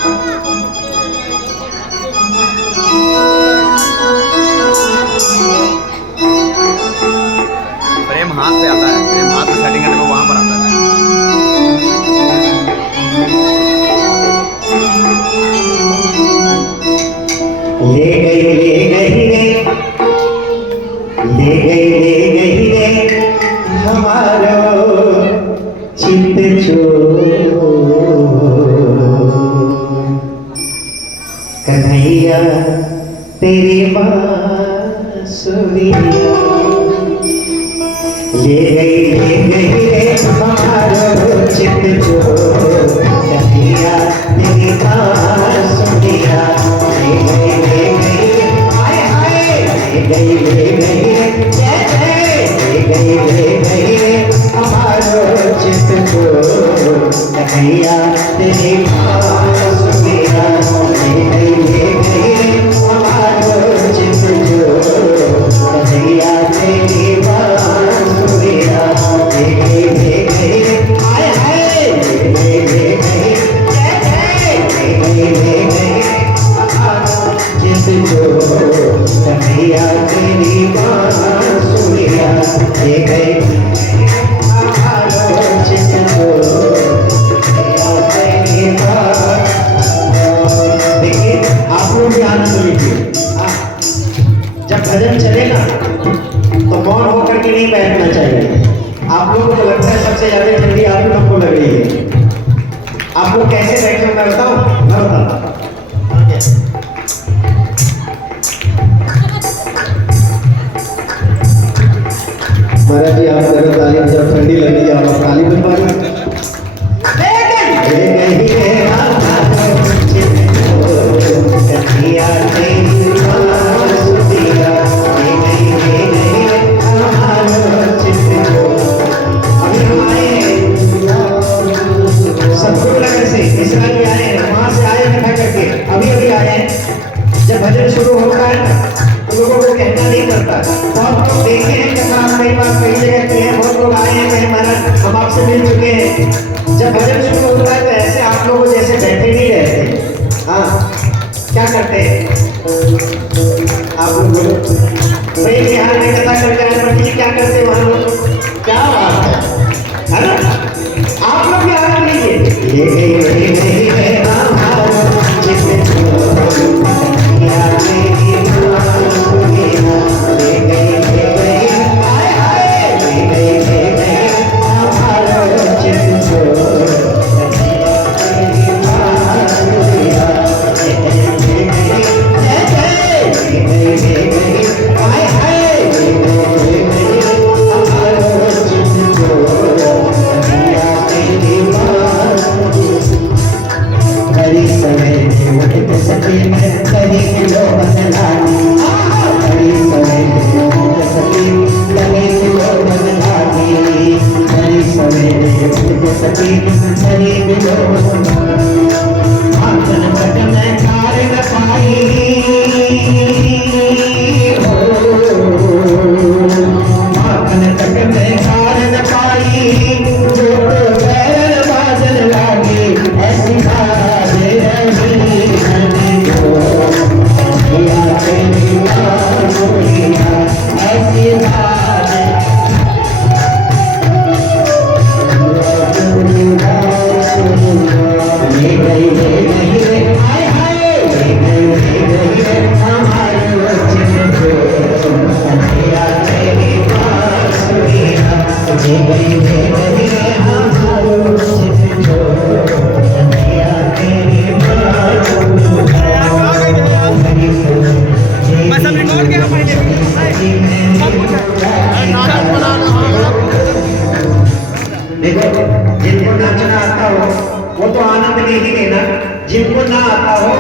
प्रेम हाथ पे आता है, प्रेम हाथ पे सेटिंग करने को वहाँ पर आता है। ले गई रे हमारो चित कन्हैया तेरी बांसुरिया। ले गई रे हमारो चित कन्हैया तेरी बांसुरिया। ले गई हमारो चित को कन्हैया तेरी बांसुरिया। ले गई हमारो चित को कन्हैया तेरी बांसुरिया। ले गई हाय हाय, ले गई जिसको कन्हैया तेरी बांसुरिया। ले गई जिसको कन्हैया तेरी बांसुरिया। देखिए आप लोग भी आनंद लीजिए। जब भजन चलेगा तो मौन होकर के नहीं बैठना चाहिए। आप लोगों को लगता है सबसे ज्यादा ठंडी आप लोगों को लग रही है, आप लोग कैसे बैठे मैं बताऊं? मैं बताता महाराज जी, आप जरा ताली, जब ठंडी लगी आप ताली बजवाइए। जब भजन शुरू होता है तो लोगों को कहना नहीं पड़ता। बहुत लोग देखे हैं कथा, कई बार कई जगह किए हैं, बहुत लोग आए हैं कहे महाराज हम आपसे मिल चुके हैं। जब भजन शुरू होता है तो ऐसे आप लोग जैसे बैठे नहीं रहते। हाँ, क्या करते हैं आप लोग? भाई बिहार में कथा करके आए, पर ये क्या करते हैं वहाँ लोग? क्या बात है ना? आप लोग भी आनंद लीजिए। देखो, जिनको नाचना आता हो वो तो आनंद ले ही लेना, जिनको ना आता हो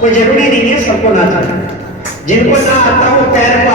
वो जरूरी नहीं है सबको नाचना, जिनको ना आता हो पैर को